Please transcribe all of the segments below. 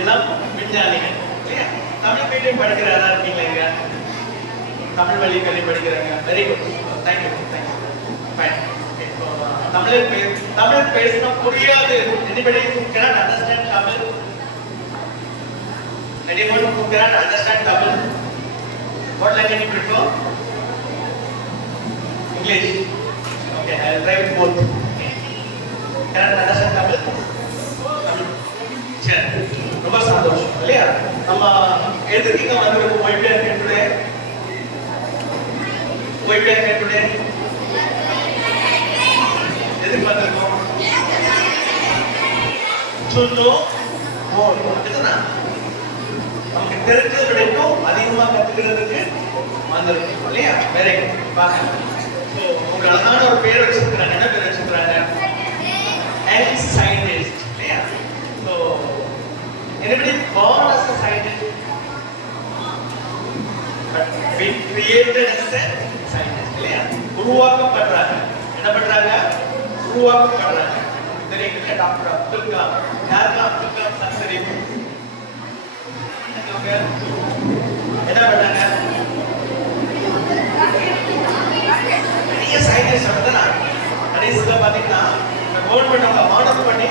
இளம் விஞ்ஞானிகள் இல்லையா? தமிழ் மீடியம் படிக்கிற யாரா இருக்கீங்களா? தமிழ் வழி கல்வி படிக்கிறாங்க. Very good, thank you thank you. Fine. Tamil பேசினா புரியாது. Anybody who cannot understand Tamil? Anyone who cannot understand Tamil? What language you prefer? English. Okay, I will try with both. Cannot understand Tamil? சரி, ரொம்ப சந்தோஷம் இல்லையா? நம்ம எதுக்கு வந்திருக்கோம்? Why we are here today? Why we are here today? எதுக்கு வந்திருக்கோம்? To know more. இதுனா நமக்கு தெரிஞ்சது விடவும் அதிகமாக கத்துக்கிறதுக்கு வந்திருக்கோம் இல்லையா? Very good. பாருங்க, ஸோ உங்களுக்கு அழகான ஒரு பேர் வச்சிருக்கிறாங்க. என்ன பேர் வச்சிருக்கிறாங்க? Ex scientist இல்லையா? So anybody born as a scientist? But we created as a scientist இல்லையா? உருவாக்கப்படுறாங்க. என்ன பண்றாங்க? உருவாக்கப்படுறாங்க. தெரியுங்க, டாக்டர் அப்துல் கலாம். யாருக்கெல்லாம் அப்துல் கலாம் சார் தெரியும்? என்ன பண்ணாங்க? நிறைய சயின்டிஸ்ட் அப்படிதான். கடைசியில் பார்த்தீங்கன்னா கவர்மெண்ட் அவங்க ஆர்டர் பண்ணி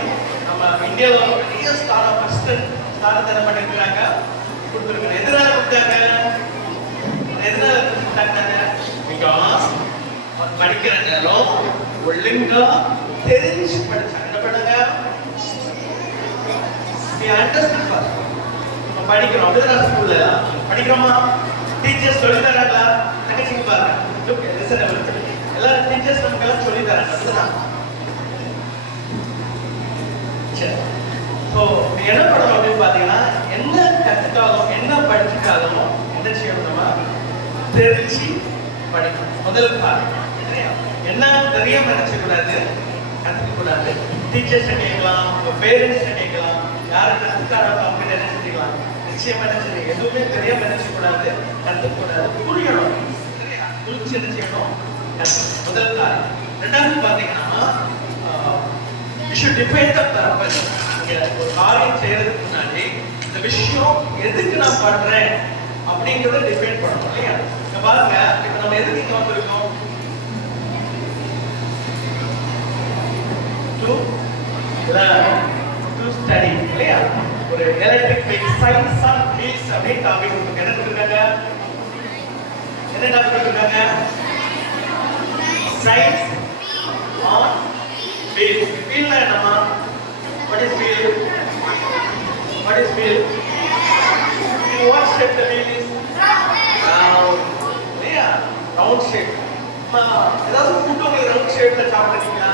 நம்ம இந்தியாவில் பெரிய ஸ்தானம் ஃபர்ஸ்ட் ஸ்தானத்தை என்ன பண்ணிருக்கிறாங்க? கொடுத்துருக்காங்க. எதனால கொடுத்தாங்க? எதனால கொடுத்தாங்க? பிகாஸ் படிக்கிற நேரம் ஒழுங்கா தெரிஞ்சு படிச்சாங்க. என்ன பண்ணாங்க? படிக்கிறோம். அப்படிதான் ஸ்கூல்ல படிக்கிறோமா? டீச்சர்ஸ் சொல்லி தராங்களா? தங்கச்சிங்க பாருங்க, எல்லாரும் டீச்சர்ஸ் நமக்கு எல்லாம் சொல்லி தராங்க. அப்படிதான். சரி, ஸோ என்ன பண்ணணும் அப்படின்னு பார்த்தீங்கன்னா, என்ன கற்றுக்காலும் என்ன படிச்சுக்காலும் என்ன செய்யணுமா? தெரிஞ்சு படிக்கணும். முதல் காரணம் என்ன? தெரியாம நினைச்சக்கூடாது, கற்றுக்கூடாது. டீச்சர்ஸ் கேட்கலாம், உங்க பேரண்ட்ஸ் கேட்கலாம், யாரும் கற்றுக்காரங்க அவங்க என்ன செஞ்சுக்கலாம்? நிச்சயமா என்ன செய்யணும்? எதுவுமே தெரியாம நினைச்சக்கூடாது, கற்றுக்கூடாது, புரியணும். புரிச்சு என்ன செய்யணும்? முதல் காரணம். ரெண்டாவது பார்த்தீங்கன்னா, you should define the purpose. ஒரு காரியம் செய்யறதுக்கு முன்னாடி இந்த விஷயம் எதுக்கு நான் பண்றேன் அப்படிங்கறத டிஃபைன் பண்ணணும் இல்லையா? இங்க பாருங்க, இப்ப நம்ம எதுக்கு இங்க வந்திருக்கோம்? to learn, to study இல்லையா? ஒரு electric vehicle science on wheels அப்படியே டாபிக் கொடுத்துருக்காங்க. என்ன கொடுத்துருக்காங்க? என்ன டாபிக் கொடுத்துருக்காங்க? Science on wheels. வீல்னா என்னமா? What is wheel? What is wheel? In what shape the wheel is? Round. Yeah, round shape. ஏதாவது ஃபுட் உங்களுக்கு ரவுண்ட் ஷேப்ல சாப்பிடுறீங்களா?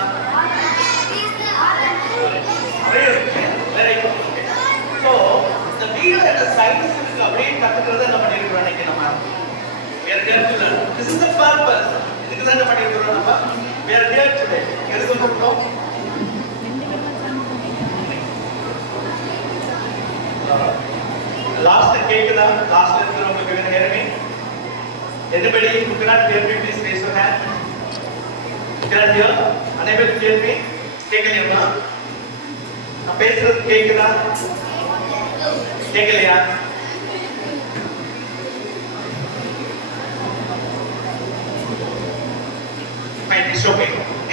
Very good. ஸோ இந்த வீல் என்ற சயின்ஸ் இருக்கு அப்படியே கற்றுக்கிறத என்ன பண்ணிருக்கிறோம் இன்னைக்கு நம்ம? We are here to learn. This is the purpose. இதுக்கு தான் என்ன பண்ணிருக்கிறோம் நம்ம? We are here today. எதுக்கு வந்திருக்கோம்? லாஸ்ட் கேக்குதா? லாஸ்ட்ல இருக்கிறவங்களுக்கு வேணும் நேரமே. Anybody who cannot hear me, please raise your hand. Cannot hear? Unable to hear me? கேட்கலையா? நான் பேசுறது கேக்குதா? கேட்கலையா? Fine, it's okay.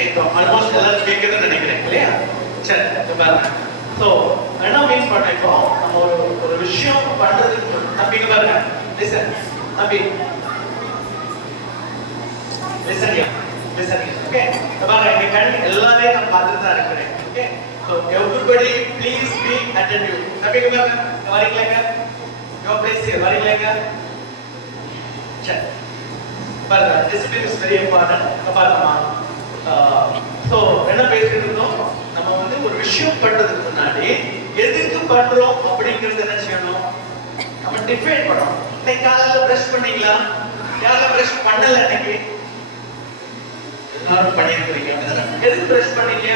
இப்போ ஆல்மோஸ்ட் எல்லாரும் கேட்குதுன்னு நினைக்கிறேன் இல்லையா? சரி, பாருங்க. ஸோ என்ன மீன் பண்ண, இப்போ நம்ம ஒரு விஷயம் பண்றதுக்கு தம்பிங்க பாருங்க. லிசன் தம்பி, listen ya, listen ya. Okay, பாருங்க, எங்க கண் எல்லாரையும் நான் பார்த்துட்டு தான் இருக்கிறேன். Okay, so everybody please be attentive. தம்பிங்க பாருங்க, வரீங்களாங்க? யோர் பிளேஸ் வரீங்களாங்க? சரி, பாருங்க, டிசிப்ளின் இஸ் வெரி இம்பார்ட்டன்ட். பாருங்கம்மா, ஸோ என்ன பேசிட்டு இருந்தோம்? நம்ம வந்து ஒரு விஷயம் பண்றதுக்கு முன்னாடி எதுக்கு பண்றோம் அப்படிங்கறது என்ன செய்யணும்? நம்ம டிஃபைன் பண்ணணும். இன்னைக்கு காலையில பிரஷ் பண்ணீங்களா? யாரும் பிரஷ் பண்ணல இன்னைக்கு? எல்லாரும் பண்ணிருக்கீங்க. எதுக்கு பிரஷ் பண்ணீங்க?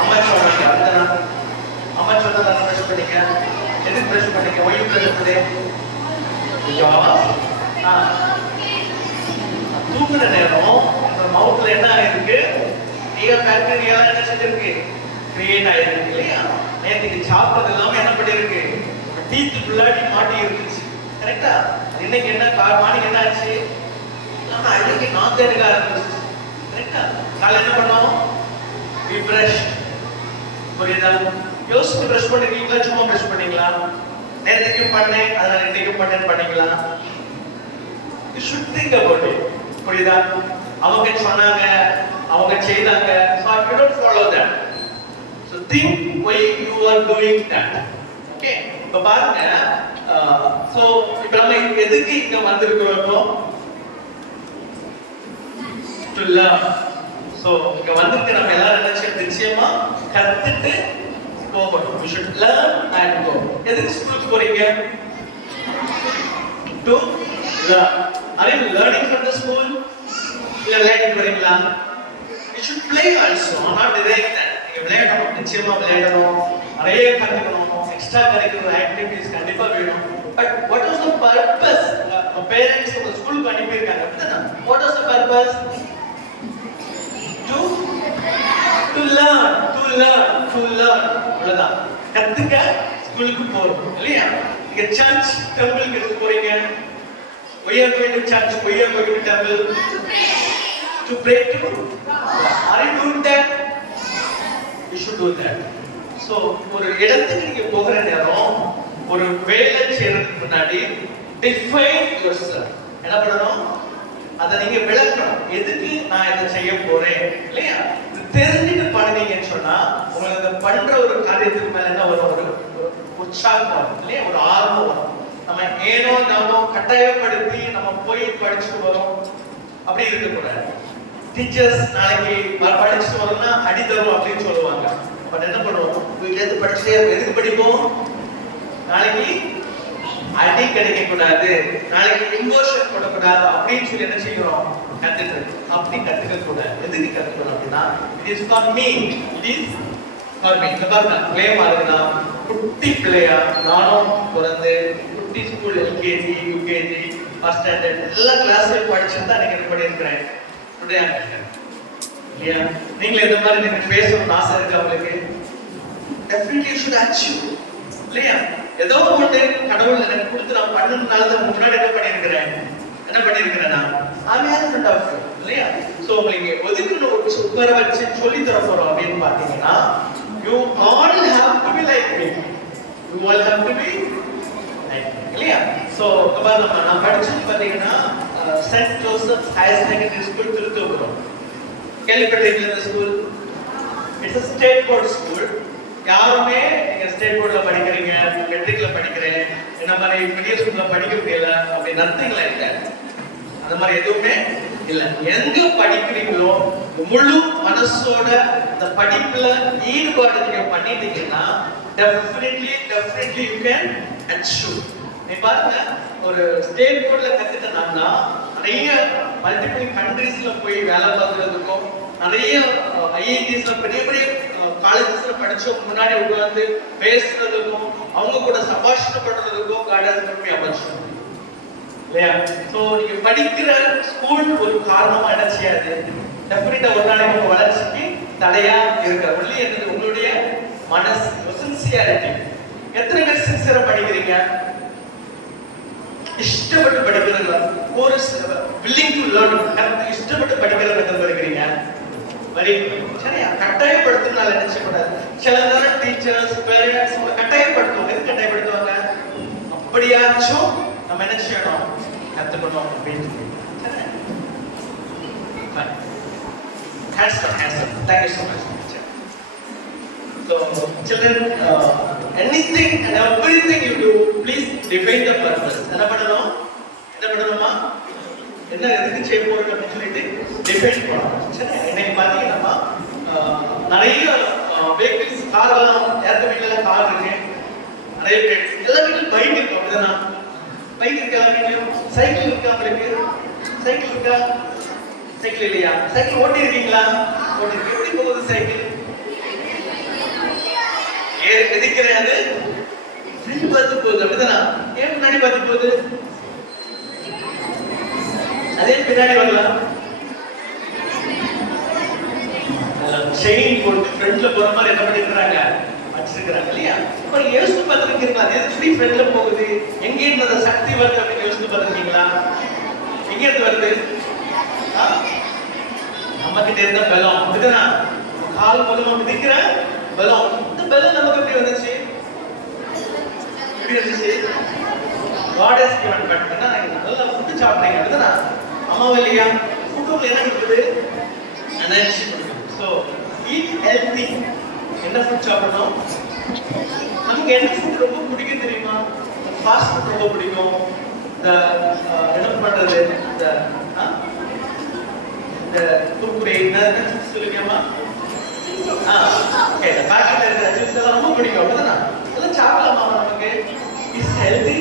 அம்மா சொன்னாங்க. அப்படிதான் அம்மா சொன்னதால பிரஷ் பண்ணீங்க. எதுக்கு பிரஷ் பண்ணீங்க? ஒய் பிரஷ் பண்ணே? தூங்குற நேரம் நம்ம மவுத்ல என்ன ஆயிருக்கு, நீங்க பாக்டீரியா என்ன செஞ்சிருக்கு, கிரியேட் ஆயிருக்கு இல்லையா? நேற்றுக்கு சாப்பிட்டது எல்லாமே என்ன பண்ணிருக்கு, டீத்துக்குள்ளாடி மாட்டி இருந்துச்சு. கரெக்டா? இன்னைக்கு என்ன மார்னிங் என்ன ஆச்சு, நம்ம அன்னைக்கு நாத்து எடுக்க ஆரம்பிச்சு. கரெக்டா? காலையில் என்ன பண்ணோம், we brush. புரியுதா? யோசிச்சு பிரஷ் பண்ணிருக்கீங்களா, சும்மா பிரஷ் பண்ணீங்களா? நேற்றுக்கும் பண்ணேன் அதனால இன்னைக்கும் பண்ணேன்னு பண்ணீங்களா? You should think about it. புரியுதா? அவங்க சொன்னாங்க, அவங்க செய்தாங்க, so you don't follow that. So think why you are doing that. Okay? இப்ப பாருங்க, so இப்ப நம்ம எதுக்கு இங்க வந்திருக்கிறோம் இப்போ? To learn. So இங்க வந்திருக்க நம்ம எல்லாரும் என்ன நிச்சயமா கத்துட்டு போகணும். You should learn and go. எதுக்கு ஸ்கூலுக்கு போறீங்க? To learn. Are you learning from the school? இல்ல விளையாட்டு போறீங்களா? You should play also. I'm not denying that. நீங்க விளையாடணும், நிச்சயமா விளையாடணும், நிறைய கத்துக்கணும், எக்ஸ்ட்ரா கரிக்குலர் ஆக்டிவிட்டிஸ் கண்டிப்பா வேணும். But what was the purpose? Parents உங்க ஸ்கூலுக்கு அனுப்பியிருக்காங்க அப்படின்னா, what was the purpose? To learn. அவ்வளவுதான். கத்துக்க ஸ்கூலுக்கு போறோம் இல்லையா? நீங்க சர்ச் டெம்பிளுக்கு எதுக்கு போறீங்க? We are going to church, we are going to temple to pray to God. Are you doing that? You should do that. So ஒரு இடத்துக்கு நீங்க போகிற நேரம், ஒரு வேலை செய்யறதுக்கு முன்னாடி define yourself. என்ன பண்ணணும்? அதை நீங்க விளக்கணும். எதுக்கு நான் இதை செய்ய போறேன் இல்லையா? தெரிஞ்சுட்டு பண்ணுவீங்கன்னு சொன்னா உங்களுக்கு அந்த பண்ற ஒரு காரியத்துக்கு மேல என்ன வரும், ஒரு உற்சாகம் வரும் இல்லையா, ஒரு ஆர்வம் வரும். நம்ம ஏனோ நாமோ கட்டாயப்படுத்தி நம்ம போய் படிச்சுட்டு வரோம் அப்படி இருக்கக்கூடாது. டீச்சர்ஸ் நாளைக்கு படிச்சுட்டு வரோம்னா அடி தரும் அப்படின்னு சொல்லுவாங்க. பட் என்ன பண்ணுவோம், வீட்டுல இருந்து படிச்சுட்டே எதுக்கு படிப்போம், நாளைக்கு அடி கிடைக்க கூடாது, நாளைக்கு இமோஷன் போடக்கூடாது அப்படின்னு சொல்லி என்ன செய்யறோம், கத்துக்கிறது. அப்படி கத்துக்க கூடாது. எதுக்கு கத்துக்கணும் அப்படின்னா, it is for me, it is for me. இந்த பாருங்க, பிளே மாதிரினா குட்டி பிள்ளையா நானும் பிறந்து குட்டி school LKG UKG first standard எல்லா கிளாஸ்லயும் படிச்சுட்டு தான் எனக்கு என்ன பண்ணியிருக்கிறேன் டுடே இல்லையா? நீங்களே இந்த மாதிரி நீங்க பேசணும்னு ஆசை இருக்கு உங்களுக்கு, definitely you should achieve இல்லையா? ஏதோ ஒன்று கடவுள் எனக்கு கொடுத்து நான் பண்ணணும்னால தான் முன்னாடி என்ன பண்ணியிருக்கிறேன் நான் இல்லையா? சோ உங்களுக்கு ஒதுக்குன்னு உட்கார வச்சு சொல்லி தர போறோம் அப்படின்னு பாத்தீங்கன்னா, you all have to be like me. You all have to be like me. இல்லையா? சோ நான் படிச்சது பாத்தீங்கன்னா saint Joseph higher secondary school Thiruthur. கேள்விப்பட்டிருக்கீங்களா இந்த school? It's a state board school. யாருமே நீங்க ஸ்டேட் போர்ட்ல படிக்கிறீங்க, மெட்ரிக்ல படிக்கிறேன், என்ன மாதிரி பெரிய ஸ்கூல்ல படிக்க முடியல அப்படி நத்திங்களா இல்ல, அந்த மாதிரி எதுவுமே இல்ல. எங்க படிக்கிறீங்களோ முழு மனசோட இந்த படிப்புல ஈடுபாடு நீங்க பண்ணிட்டீங்கன்னா definitely you can achieve. நீ பாருங்க, ஒரு ஸ்டேட் போர்ட்ல கத்துட்டோம்னா நிறைய மல்டிபிள் கண்ட்ரீஸ்ல போய் வேலை பார்க்கறதுக்கும், நிறைய ஐஐடிஸ்ல பெரிய பெரிய காலேஜஸ்ல படிச்சவங்க முன்னாடி உட்கார்ந்து பேசுறதுக்கும், அவங்க கூட சபாஷணம் பண்றதுக்கும் காலேஜ் அமைச்சு இல்லையா? சோ நீங்க படிக்கிற ஸ்கூல் ஒரு காரணமா என்ன செய்யாது, டெஃபினட்டா ஒரு நாளைக்கு உங்க வளர்ச்சிக்கு தடையா இருக்க ஒல்லி என்னது உங்களுடைய மனசு, சின்சியாரிட்டி. எத்தனை பேர் சின்சியரா படிக்கிறீங்க, இஷ்டப்பட்டு படிக்கிறீங்க, கோர்ஸ் willing to learn, இஷ்டப்பட்டு படிக்கிறத எத்தனை படிக்கிறீங்க? வெரி சரியா? கட்டாயப்படுத்துனால என்ன செய்யக்கூடாது. சில நேரம் டீச்சர்ஸ் பேரண்ட்ஸ் கட்டாயப்படுத்துவாங்க. எது கட்டாயப்படுத்துவாங்க? அப்படியாச்சும் நம்ம என்ன செய்யணும், கத்துக்கணும் அப்படின்னு சொல்லி. Hands down. Thank you so much. So children, anything and everything you do, please define the purpose. என்ன பண்ணணுமா, என்ன எதுக்கு செய்ய போறோம் அப்படின்னு சொல்லிட்டு டிஃபைன் பண்ணணும். சரி, இன்னைக்கு பாத்தீங்கன்னா நிறைய வெஹிக்கிள்ஸ், கார் எல்லாம் யாருக்கு வீட்டுல கார் இருக்கு, நிறைய பேர் எல்லா வீட்லயும் பைக் இருக்கு. அப்படிதானா? பைக் இருக்கு எல்லா வீட்லயும். சைக்கிள் இருக்கா உங்களுக்கு? சைக்கிள் இருக்கா? சைக்கிள் இல்லையா? சைக்கிள் ஓட்டி இருக்கீங்களா? ஓட்டி. எப்படி போகுது சைக்கிள்? எது கிடையாது, ஃப்ரண்ட் பார்த்து போகுது. அப்படிதானா? ஏன் முன்னாடி பார்த்து போகுது? அதே பின்னாடி வரலாம். செயின் போட்டு ஃப்ரண்ட்ல போற மாதிரி என்ன பண்ணிருக்காங்க வச்சிருக்காங்க இல்லையா? இப்ப யோசிச்சு பார்த்துருக்கீங்களா? எது ஃப்ரண்ட்ல போகுது, எங்க இருந்து அந்த சக்தி வருது அப்படின்னு யோசிச்சு பார்த்துருக்கீங்களா? எங்க இருந்து வருது? நம்ம கிட்ட இருந்த பலம் அப்படின்னா கால் மூலமா மிதிக்கிற பலம். இந்த பலம் நமக்கு எப்படி வந்துச்சு? எப்படி வந்துச்சு? God has given. பட் நல்லா ஃபுட் சாப்பிடுறீங்க அப்படின்னா அம்மாவை இல்லையா? ஃபுட்டுல என்ன இருக்குது? எனர்ஜி கொடுக்குது. So eat healthy. என்ன ஃபுட் சாப்பிடணும்? நமக்கு என்ன ஃபுட் ரொம்ப பிடிக்கும் தெரியுமா? ஃபாஸ்ட் ஃபுட் ரொம்ப பிடிக்கும். இந்த என்ன பண்றது? இந்த குர்குரே என்ன சொல்லுங்கம்மா? ஓகே, இந்த பாக்கெட்ல இருக்கிற சிப்ஸ் எல்லாம் ரொம்ப பிடிக்கும் அப்படின்னா அதெல்லாம் சாப்பிடலாமா நமக்கு? Is healthy.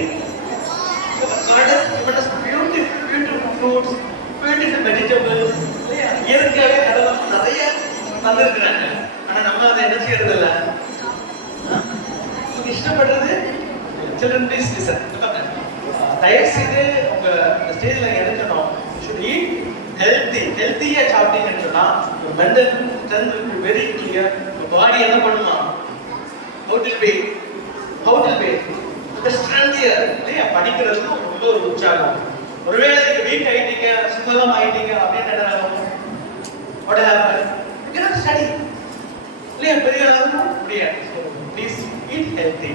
God has given us beautiful fruits, beautiful vegetables. இயற்கையாகவே கடவுள் நிறைய தந்திருக்கிறாங்க. ஆனா நம்ம அதை என்ன செய்யறது இல்ல. இஷ்டப்படுறது சில்ட்ரன் ப்ளீஸ் லிசன். தயவு செய்து உங்க ஸ்டேஜ்ல எடுக்கணும். should eat healthy. ஹெல்த்தியா சாப்பிட்டீங்கன்னு சொன்னா mental strength will be very clear. பாடி என்ன பண்ணுமா? how to be the strength here. இல்லையா? படிக்கிறதுக்கு ரொம்ப ஒரு உற்சாகம். ஒருவேளை நீங்க வீக் ஆயிட்டீங்க, சுத்தம் ஆயிட்டீங்க அப்படின்னு என்ன ஆகும்? what happen? you cannot study. இல்லையா? பெரிய அளவுக்கு முடியாது. so please eat healthy.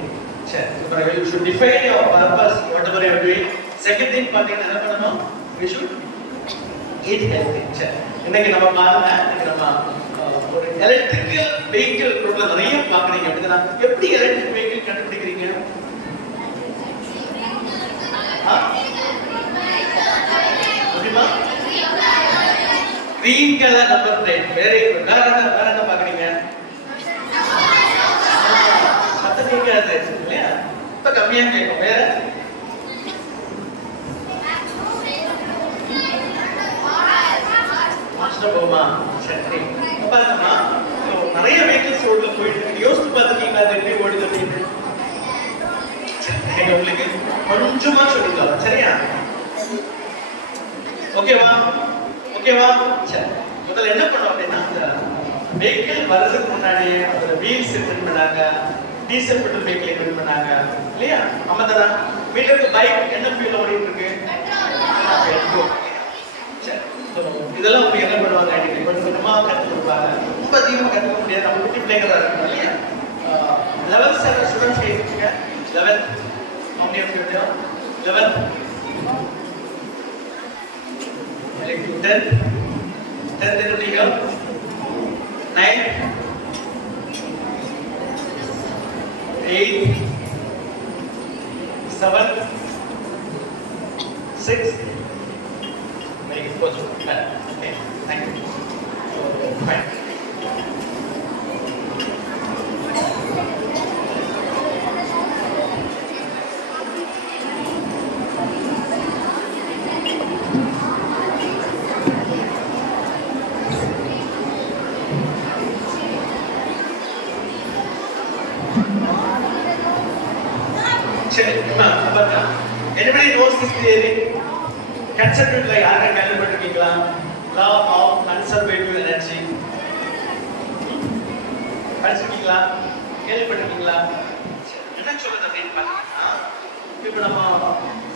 சரி, இப்போ you should define your purpose whatever you are doing. second thing பாத்தீங்கன்னா என்ன பண்ணணும்? we should eat healthy. சரி, இன்னைக்கு நம்ம பாருங்க, இன்னைக்கு நம்ம ஒரு எலக்ட்ரிக்கல் வெஹிக்கிள் ரோட்ல நிறைய பாக்குறீங்க அப்படின்னா எப்படி எலக்ட்ரிக் வெஹிக்கிள் கண்டுபிடிக்கிறீங்க? அப்படிமா green colour number plate. Very good. வேற என்ன பாக்குறீங்க? மத்த கேட்காது இல்லையா? இப்ப கம்மியா கேட்கும். வேற போமா. சரி, பாருங்கம்மா, நிறைய வெஹிக்கிள்ஸ் ரோட்ல போயிட்டு இருக்கு. யோசிச்சு பார்த்துருக்கீங்களா அது எப்படி ஓடுது அப்படின்னு? உங்களுக்கு கொஞ்சமா சொல்லிக்கலாம். சரியா? ஓகேவா? சரி, முதல்ல என்ன பண்ணோம் அப்படின்னா அந்த வெஹிக்கிள் வர்றதுக்கு முன்னாடியே அதோட வீல்ஸ் ஃபிட் பண்ணாங்க, டீசல் பெட்ரோல் வெஹிக்கிள் ஃபிட் பண்ணாங்க இல்லையா? நம்ம தானே மீட்டருக்கு பைக் என்ன ஃபியூல் ஓடிட்டு இருக்கு? இதெல்லாம் உங்களுக்கு என்ன பண்ணுவாங்க? கொஞ்சம் கொஞ்சமா கற்றுக் கொடுப்பாங்க. ரொம்ப அதிகமாக கற்றுக்க முடியாது. நம்ம குட்டி பிள்ளைங்களா இருக்கணும் இல்லையா? 11th standard ஸ்டூடெண்ட்ஸ் கேட்டுருங்க. 11th how many of you are 11th? Like 10th என்னீங்க? 9th 8th 7th 6th. Very good. Okay, thank you. Fine. Anybody knows this theory? Conservative like யாரை கேள்விப்பட்டிருக்கீங்களா? Law of conservative energy. படிச்சிருக்கீங்களா? கேள்விப்பட்டிருக்கீங்களா? என்ன சொல்றது அப்படின்னு பார்த்தீங்கன்னா, இப்போ நம்ம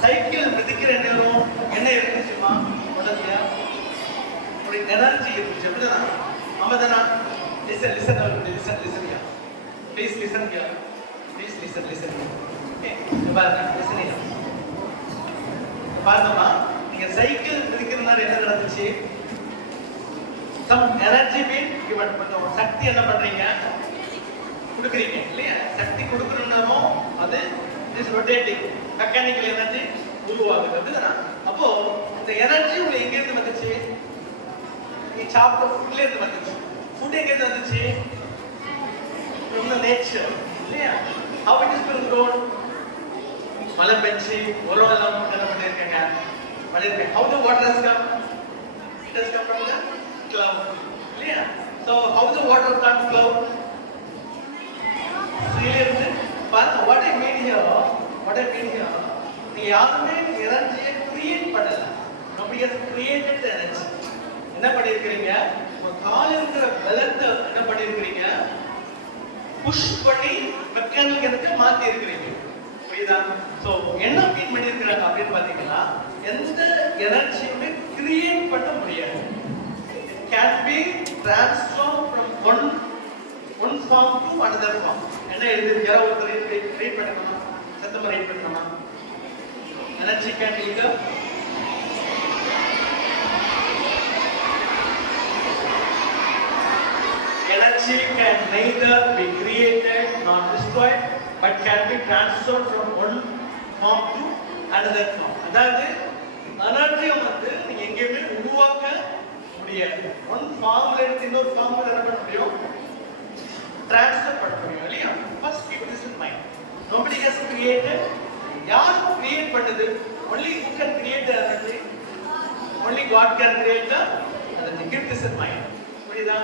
சைக்கிள் மிதிக்கிற நேரம் என்ன இருந்துச்சுமா? உடனே ஒரு எனர்ஜி இருந்துச்சு. அப்படிதான் நம்ம தானா? listen. Please listen. பாருங்கம்மா, நீங்க சைக்கிள் மிதிக்கிறதுனால என்ன நடந்துச்சு? Some energy been given. கொஞ்சம் சக்தி என்ன பண்றீங்க? கொடுக்குறீங்க இல்லையா? சக்தி கொடுக்கணும்னாமோ அது இஸ் ரொட்டேட்டிங் மெக்கானிக்கல் எனர்ஜி உருவாகுது. அப்படிதானா? அப்போ இந்த எனர்ஜி உங்களுக்கு எங்க இருந்து வந்துச்சு? நீ சாப்பிட்ட ஃபுட்ல இருந்து வந்துச்சு. ஃபுட் எங்க இருந்து வந்துச்சு? from the nature இல்லையா? how it is been grown? மழை பெஞ்சு உரம் எல்லாம் என்ன பண்ணிருக்காங்க? how the water has come? It has come from the cloud இல்லையா? so how the water comes cloud? இருந்து பாருங்க. what I mean here நீ யாருமே எனர்ஜியை கிரியேட் பண்ணல. nobody has created the energy. என்ன பண்ணிருக்கீங்க? உங்க கால் இருக்கிற பலத்தை என்ன பண்ணிருக்கீங்க? புஷ் பண்ணி மெக்கானிக்கலுக்கு மாத்தி இருக்கிறீங்க. புரியுதா? சோ என்ன மீன் பண்ணிருக்காங்க அப்படின்னு பாத்தீங்கன்னா, எந்த எனர்ஜியுமே கிரியேட் பண்ண முடியாது. It can be transformed from one form to another form. என்ன எழுதி யாராவது ரீட் பண்ணணுமா? சத்தமா ரீட் பண்ணணுமா? Energy can either energy can neither be created nor destroyed, but can be transferred from one form to another form. அதாவது energy வந்து நீங்க எங்கேயுமே உருவாக்க முடியாது. ஒன் ஃபார்ம்ல இருந்து இன்னொரு ஃபார்ம்ல என்ன பண்ண முடியும்? டிரான்ஸ்ஃபர் பண்ண முடியும் இல்லையா? First keep this in mind. nobody has created. யார் கிரியேட் பண்ணுது? only who can create the energy? only God can create the energy. keep this in mind. புரியுதா?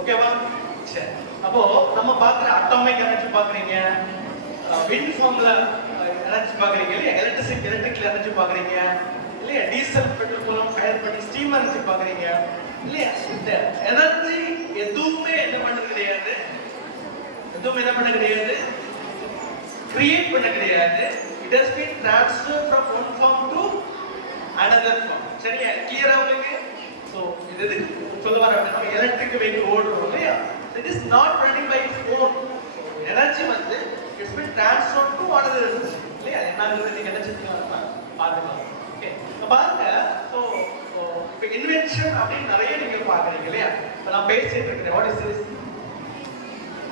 ஓகேவா? சரி. அப்போ நம்ம பார்க்குற அட்டாமிக் எனர்ஜி பார்க்குறீங்க, விண்ட் ஃபார்ம்ல எனர்ஜி பார்க்குறீங்க இல்லையா, எலக்ட்ரிக்கல் எனர்ஜி பார்க்குறீங்க இல்லையா, டீசல் பெட்ரோல் மூலம் ஃபயர் பண்ணி ஸ்டீம் எனர்ஜி பார்க்குறீங்க இல்லையா. இந்த எனர்ஜி எதுவுமே என்ன பண்ண கிடையாது, எதுவுமே என்ன பண்ண கிடையாது, கிரியேட் பண்ண கிடையாது. It has been transfer from one form to another form. சரியா? கிளியரா உங்களுக்கு? ஸோ இது எதுக்கு சொல்ல வர அப்படின்னா, எலக்ட்ரிக் வெஹிக்கிள் ஓடுறோம் இல்லையா, it is not running by its own. Energy வந்து it's been transfer to another energy இல்லையா. என்னங்கிறது நீங்க என்ன செஞ்சீங்கன்னா பார்த்துக்கலாம். ஓகே, பாருங்க. ஸோ இப்போ இன்வென்ஷன் அப்படின்னு நிறைய நீங்க பார்க்குறீங்க இல்லையா. இப்போ நான் பேசிட்டு இருக்கிறேன். What is this?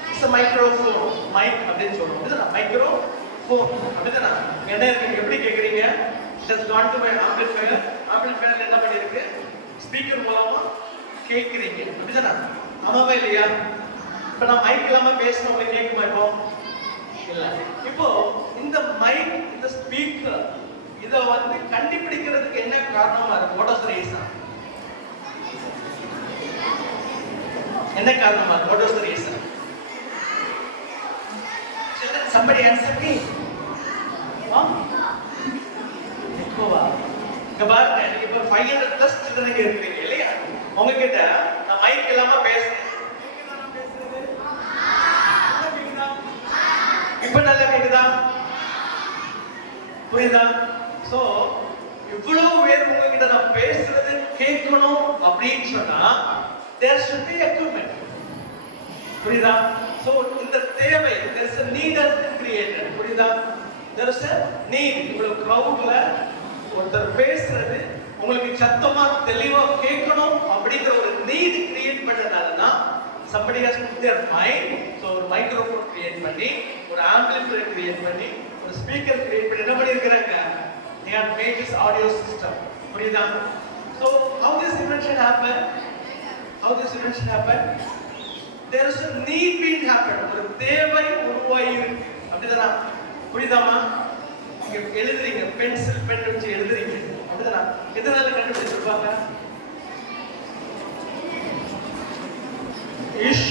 It's a microphone. Mic அப்படின்னு சொல்றோம். இதுதான் மைக்ரோஃபோன். அப்படிதானா? என்ன இருக்கு? எப்படி கேக்குறீங்க? it has gone to my amplifier. amplifier என்ன பண்ணிருக்கு? ஸ்பீக்கர் மூலமா கேக்குறீங்க. அப்படிதானா? ஆமாவா இல்லையா? இப்போ நான் மைக் இல்லாம பேசினா உங்களுக்கு கேட்குமா? இப்போ இல்ல. இப்போ இந்த மைக், இந்த ஸ்பீக்கர், இத வந்து கண்டுபிடிக்கிறதுக்கு என்ன காரணமா இருக்கு? What was the reason? என்ன காரணமா? What was the reason? somebody answer me. கோவா கபார் நீங்க இப்ப 500 பிளஸ் சில்ட்ரன் இருக்கீங்க இல்லையா. உங்ககிட்ட நான் மைக் இல்லாம பேசுறேன். இப்ப நல்லா கேக்குதா? புரியுதா? சோ இவ்வளவு பேர் உங்ககிட்ட நான் பேசுறது கேட்கணும் அப்படின்னு சொன்னா there should be equipment. புரியுதா? சோ இந்த தேவை, there is a need has been created. புரியுதா? there is a need. இவ்வளவு கிரவுட்ல ஒருத்தர் பேசுறது உங்களுக்கு சத்தமா தெளிவா கேட்கணும் அப்படிங்கிற ஒரு நீட் கிரியேட் பண்ணதால தான் somebody has put their mind. so ஒரு மைக்ரோஃபோன் கிரியேட் பண்ணி, ஒரு ஆம்பிளிஃபையர் கிரியேட் பண்ணி, ஒரு ஸ்பீக்கர் கிரியேட் பண்ணி என்ன பண்ணிருக்காங்க? they have made this audio system. புரியுதா? so how this invention happened? there is a need being happened. ஒரு தேவை உருவாகி இருக்கு. அப்படிதானா? புரியுதாமா? நீங்க எழுதுறீங்க, பென்சில் பென் வச்சு எழுதுறீங்க. அப்படிதானா? எதனால கண்டுபிடிச்சிருப்பாங்க?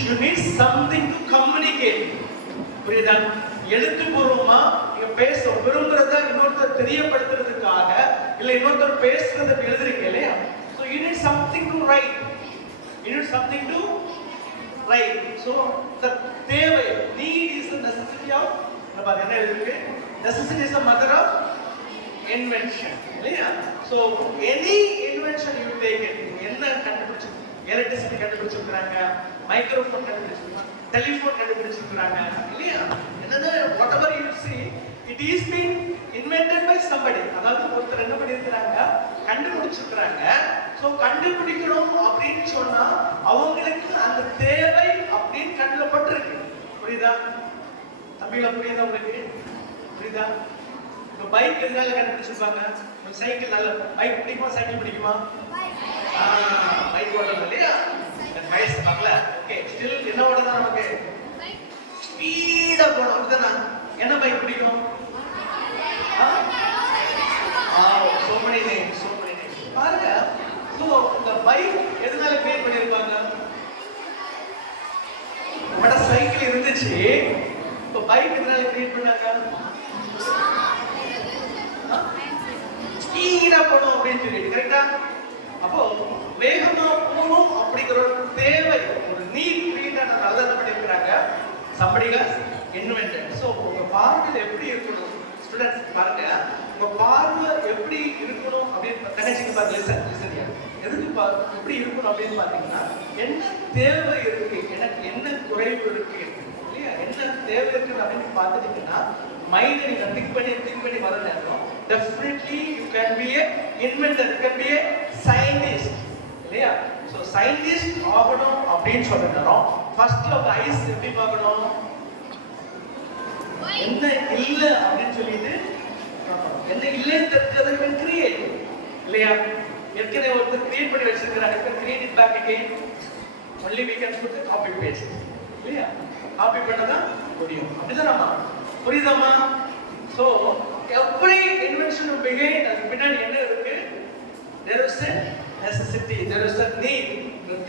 you need something to communicate. புரியுதா? எழுத்துப்பூர்வமா நீங்க பேச விரும்புறத இன்னொருத்தர் தெரியப்படுத்துறதுக்காக, இல்ல இன்னொருத்தர் பேசுறத எழுதுறீங்க இல்லையா. so you need something to write. Right. So the தேவை, need is the necessity of, என்ன இருக்கு? necessity is the mother of invention. இல்லையா? so any invention you take it, என்ன கண்டுபிடிச்சு, எலக்ட்ரிசிட்டி கண்டுபிடிச்சிருக்காங்க, மைக்ரோஃபோன் கண்டுபிடிச்சிருக்காங்க, டெலிஃபோன் கண்டுபிடிச்சிருக்காங்க இல்லையா. என்னன்னா whatever you see, it is being invented by somebody. அதாவது ஒருத்தர் என்ன பண்ணிருக்காங்க? கண்டுபிடிச்சிருக்காங்க. சோ கண்டுபிடிக்கணும் அப்படின்னு சொன்னா அவங்களுக்கு அந்த தேவை அப்படின்னு கண்ணுல பட்டிருக்கு. புரியுதா? தமிழ்ல புரியுதா உங்களுக்கு? புரியுதா? இப்போ பைக் எதனால கண்டுபிடிச்சிருப்பாங்க? சைக்கிள் நல்ல பைக் பிடிக்குமா? சைக்கிள் பிடிக்குமா? பைக் ஓட்டணும் இல்லையா? வயசு பார்க்கல. ஓகே, ஸ்டில் என்ன ஓடுதா நமக்கு? ஸ்பீடா போகணும். அப்படிதானா? என்ன பைக் பிடிக்கும்? so many names. பாருங்க. so இந்த பைக் எதனால கிரியேட் பண்ணிருப்பாங்க? உட சைக்கிள் இருந்துச்சு. இப்போ பைக் எதனால கிரியேட் பண்ணாங்க? ஸ்பீடா ஸ்பீடா போகணும் அப்படின்னு சொல்லிட்டு, கரெக்டா? அப்போ வேகமா போகணும் அப்படிங்கிற ஒரு தேவை, ஒரு நீட் கிரியேட் ஆனதால என்ன பண்ணிருக்கிறாங்க, somebody has invented. So உங்க பார்வை எப்படி இருக்கணும் ஸ்டூடெண்ட்ஸ், பாருங்க உங்க பார்வை எப்படி இருக்கணும் அப்படின்னு தங்கச்சிக்கு பாருங்க. லிசன் எதுக்கு எப்படி இருக்கணும் அப்படின்னு பாத்தீங்கன்னா, என்ன தேவை இருக்கு, எனக்கு என்ன குறைவு இருக்கு இல்லையா, என்ன தேவை இருக்கு அப்படின்னு பார்த்துட்டீங்கன்னா மைண்ட் நீங்க திங்க் பண்ணி வர நேரம் definitely you can be a inventor, you can be a scientist இல்லையா. ஸோ சயின்டிஸ்ட் ஆகணும் அப்படின்னு சொல்ற நேரம் ஃபர்ஸ்ட் உங்க ஐஸ் எப்படி பார்க்கணும், என்ன இல்லை அப்படின்னு சொல்லிட்டு, என்ன இல்லைன்னு தெரிஞ்சதை கிரியேட் இல்லையா. ஏற்கனவே ஒருத்தர் கிரியேட் பண்ணி வச்சிருக்கிறாங்க, create it back again, only we can put the copy paste இல்லையா. காப்பி பண்ணதான் முடியும், அப்படிதானம்மா, புரியுதாம்மா? ஸோ எவ்ரி இன்வென்ஷன் பிகைன், அதுக்கு பின்னாடி என்ன இருக்கு, there is a necessity, there is a need,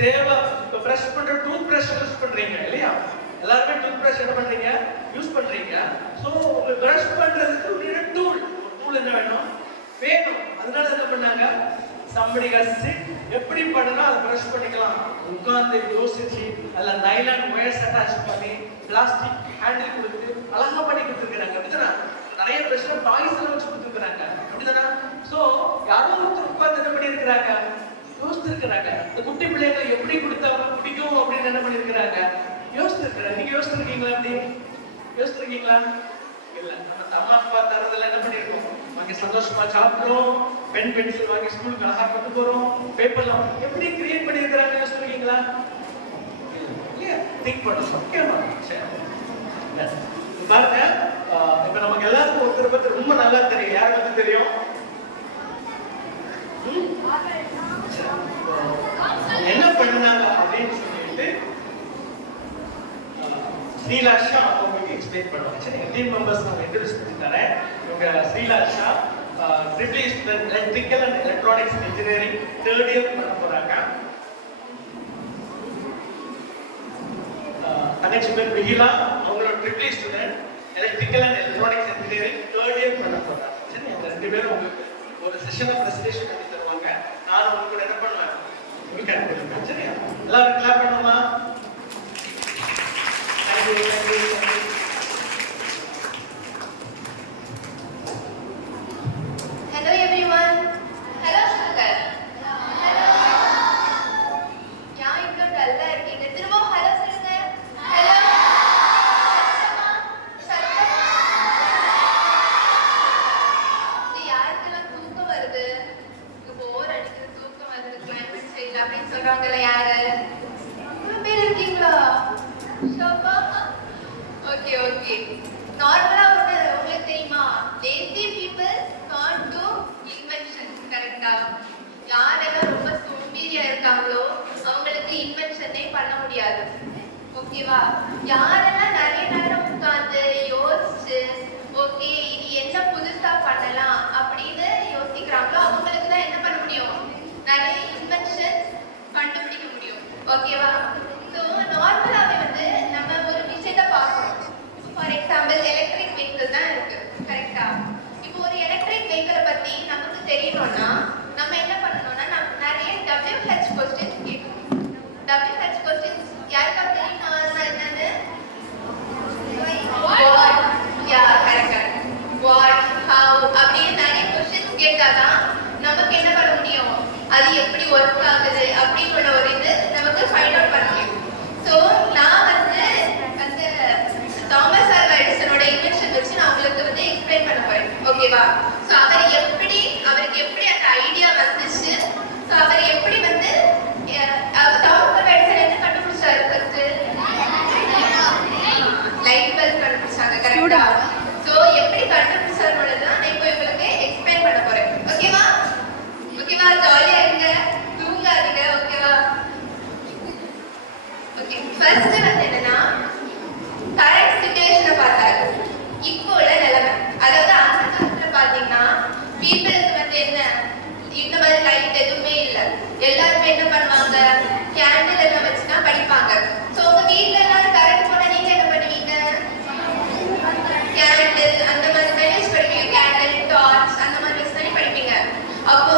தேவை. இப்போ பிரஷ் பண்ற டூத் பிரஷ் யூஸ் பண்றீங்க இல்லையா, எல்லாருமே டூத் பிரஷ் என்ன பண்றீங்க, யூஸ் பண்றீங்க. ஸோ உங்களுக்கு பிரஷ் பண்றதுக்கு ஒரு டூல் என்ன வேணும், அதனால என்ன பண்ணாங்க, somebody has sit, எப்படி பண்ணா அதை பிரஷ் பண்ணிக்கலாம், உட்கார்ந்து யோசிச்சு அல்ல நைலான் ஒயர்ஸ் அட்டாச் பண்ணி பிளாஸ்டிக் ஹேண்டில் கொடுத்து அழகா பண்ணி கொடுத்துருக்காங்க, அப்படிதானே. நிறைய பிரஷ்ல டாய்ஸ் எல்லாம் வச்சு கொடுத்துருக்காங்க, அப்படிதானே. ஸோ யாரோ ஒருத்தர் உட்கார்ந்து என்ன பண்ணிருக்கிறாங்க, யோசிச்சிருக்கிறாங்க. இந்த குட்டி பிள்ளைகளை எப்படி கொடுத்தா பிடிக்கும் அப்படின்னு என்ன பண்ணிருக்கிறாங்க, யோசிச்சிருக்கிறாங்க. நீங்க யோசிச்சிருக்கீங்களா, அப்படி யோசிச்சிருக்கீங்களா? இல்ல, நம்ம அம்மா அப்பா தரதெல்லாம் என்ன பண்ணிருக்கோம், வாங்கி சந்தோஷமா சாப்பிடுறோம், பென் பென்சில் வாங்கி ஸ்கூலுக்கு அழகா கொண்டு போறோம், பேப்பர்லாம் எப்படி கிரியேட் பண்ணிருக்கிறாங்க யோசிச்சிருக்கீங்களா? இல்லையா, திங்க் பண்ணுவோம். ஓகேவா? சரி, பாருங்க. இப்ப நமக்கு எல்லாருக்கும் ஒருத்தர் பத்தி ரொம்ப நல்லா தெரியும். யாரை பத்தி தெரியும்? என்ன பண்ணாங்க அப்படின்னு சொல்லிட்டு ஸ்ரீலாஷா உங்களுக்கு எக்ஸ்பிளைன் பண்ணுவாங்க. சரி, டீம் மெம்பர்ஸ் நான் இன்ட்ரோடியூஸ் பண்ணி தரேன். இவங்க Srilasha triple student electrical and electronics engineering 3rd year பண்ண போறாங்க. தங்கச்சி பேர் மிகிலா, அவங்களோட triple student electrical and electronics engineering 3rd year பண்ண போறாங்க. சரி, அந்த 2 பேரும் உங்களுக்கு ஒரு செஷன்ல பிரசன்டேஷன் பண்ணி தருவாங்க. நான் உங்களுக்கு கூட என்ன பண்ணுவேன், உங்களுக்கு அனுப்பிடுவேன். சரியா, எல்லாரும் கிளாப் பண்ணுமா? Hello everyone. Hello Shankar. Hello. क्या इतना डल्ला இருக்கீங்க? திரும்ப ஹலோ சொல்லுங்க. ஹலோ. சத்தமா. இது யாருக்கெல்லாம் தூக்கம் வருது? இங்க போர் அடிக்குது, தூக்கம் வருது, கிளைமேட் சேஞ்ச் அப்படின்னு சொல்றாங்கல்ல, யாரு? இவ்வளவு பேர் இருக்கீங்களா? ஷோபா. Okay okay. நார்மலா உங்களுக்கு தெரியுமா, lazy people can't do inventions, கரெக்டா? யாரெல்லாம் ரொம்ப சோம்பேறியா இருக்காங்களோ அவங்களுக்கு இன்வென்ஷனே பண்ண முடியாது, ஓகேவா? யாரெல்லாம் நிறைய நேரம் உட்கார்ந்து யோசிச்சு ஓகே இது என்ன புதுசா பண்ணலாம் அப்படின்னு யோசிக்கிறாங்களோ அவங்களுக்கு தான் என்ன பண்ண முடியும், நிறைய இன்வென்ஷன்ஸ் கண்டுபிடிக்க முடியும், ஓகேவா? ஸோ நார்மலாகவே நம்ம ஒரு விஷயத்தை பார்க்கணும். ஃபார் எக்ஸாம்பிள் எலக்ட்ரிக் வெஹிக்கிள் தான் இருக்கு, கரெக்டா? இப்போ ஒரு எலக்ட்ரிக் வெஹிக்கிளை பத்தி நமக்கு தெரியணும்னா நம்ம என்ன பண்ணணும்னா நம்ம நிறைய WH கொஸ்டின்ஸ் கேட்கணும். WH கொஸ்டின்ஸ் யாருக்காவது தெரியுமா என்னன்னு? What, yeah correct, what, how அப்படின்னு நிறைய கொஸ்டின்ஸ் கேட்டாதான் நமக்கு என்ன பண்ண முடியும், அது எப்படி ஒர்க் ஆகுது அப்படிங்கிற ஒரு இது நமக்கு ஃபைண்ட் அவுட் பண்ண முடியும். ஸோ நான் அந்த தாமஸ் ஆல்வா எடிசனோட இன்வென்ஷன் வச்சு நான் உங்களுக்கு எக்ஸ்பிளைன் பண்ண போறேன், ஓகேவா? ஸோ அவருக்கு எப்படி அந்த ஐடியா வந்துச்சு, ஸோ அவர் எப்படி தாமஸ் ஆல்வா எடிசன் என்ன கண்டுபிடிச்சாரு ஃபர்ஸ்ட்? லைட் பல்ப் கண்டுபிடிச்சாங்க, கரெக்டா? ஸோ எப்படி கண்டுபிடிச்சாரோட தான் நான் இப்போ உங்களுக்கு எக்ஸ்பிளைன் பண்ண போறேன், ஓகேவா? ஓகேவா, ஜாலியா இருங்க, தூங்காதீங்க, ஓகேவா? ஓகே, ஃபர்ஸ்ட் என்னன்னா கரண்ட் சிச்சுவேஷனை பார்த்தாரு. இப்போ உள்ள நிலைமை, அதாவது அந்த காலத்துல பாத்தீங்கன்னா பீப்புளுக்கு என்ன இந்த மாதிரி லைட் எதுவுமே இல்லை, எல்லாருமே என்ன பண்ணுவாங்க, கேண்டில் எல்லாம் வச்சுதான் படிப்பாங்க. ஸோ உங்க வீட்டுல எல்லாரும் கரண்ட் போனா நீங்க என்ன பண்ணுவீங்க, கேண்டில் அந்த மாதிரி தானே படிப்பீங்க, கேண்டில் டார்ச் அந்த மாதிரி வச்சு தானே படிப்பீங்க. அப்போ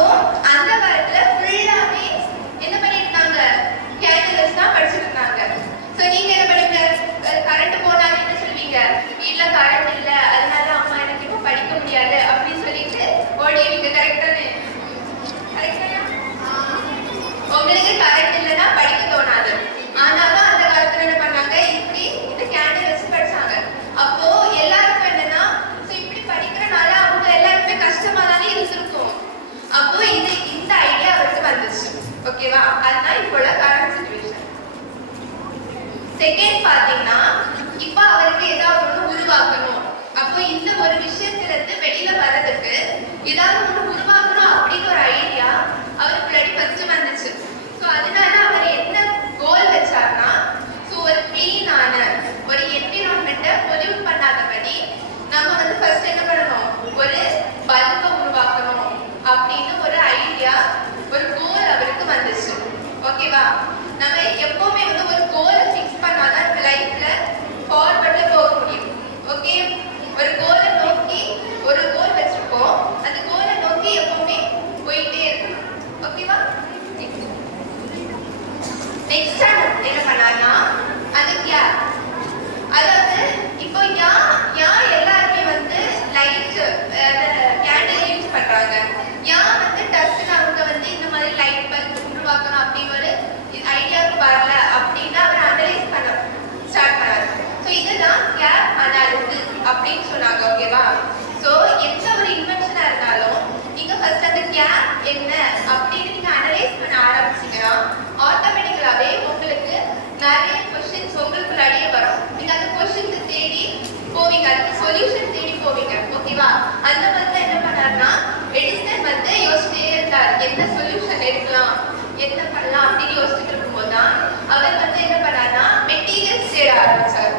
என்ன பண்ணலாம் அப்படின்னு யோசிச்சுட்டு இருக்கும்போது தான் அவர் வந்து என்ன பண்ணாருன்னா மெட்டீரியல்ஸ் தேட ஆரம்பிச்சார்.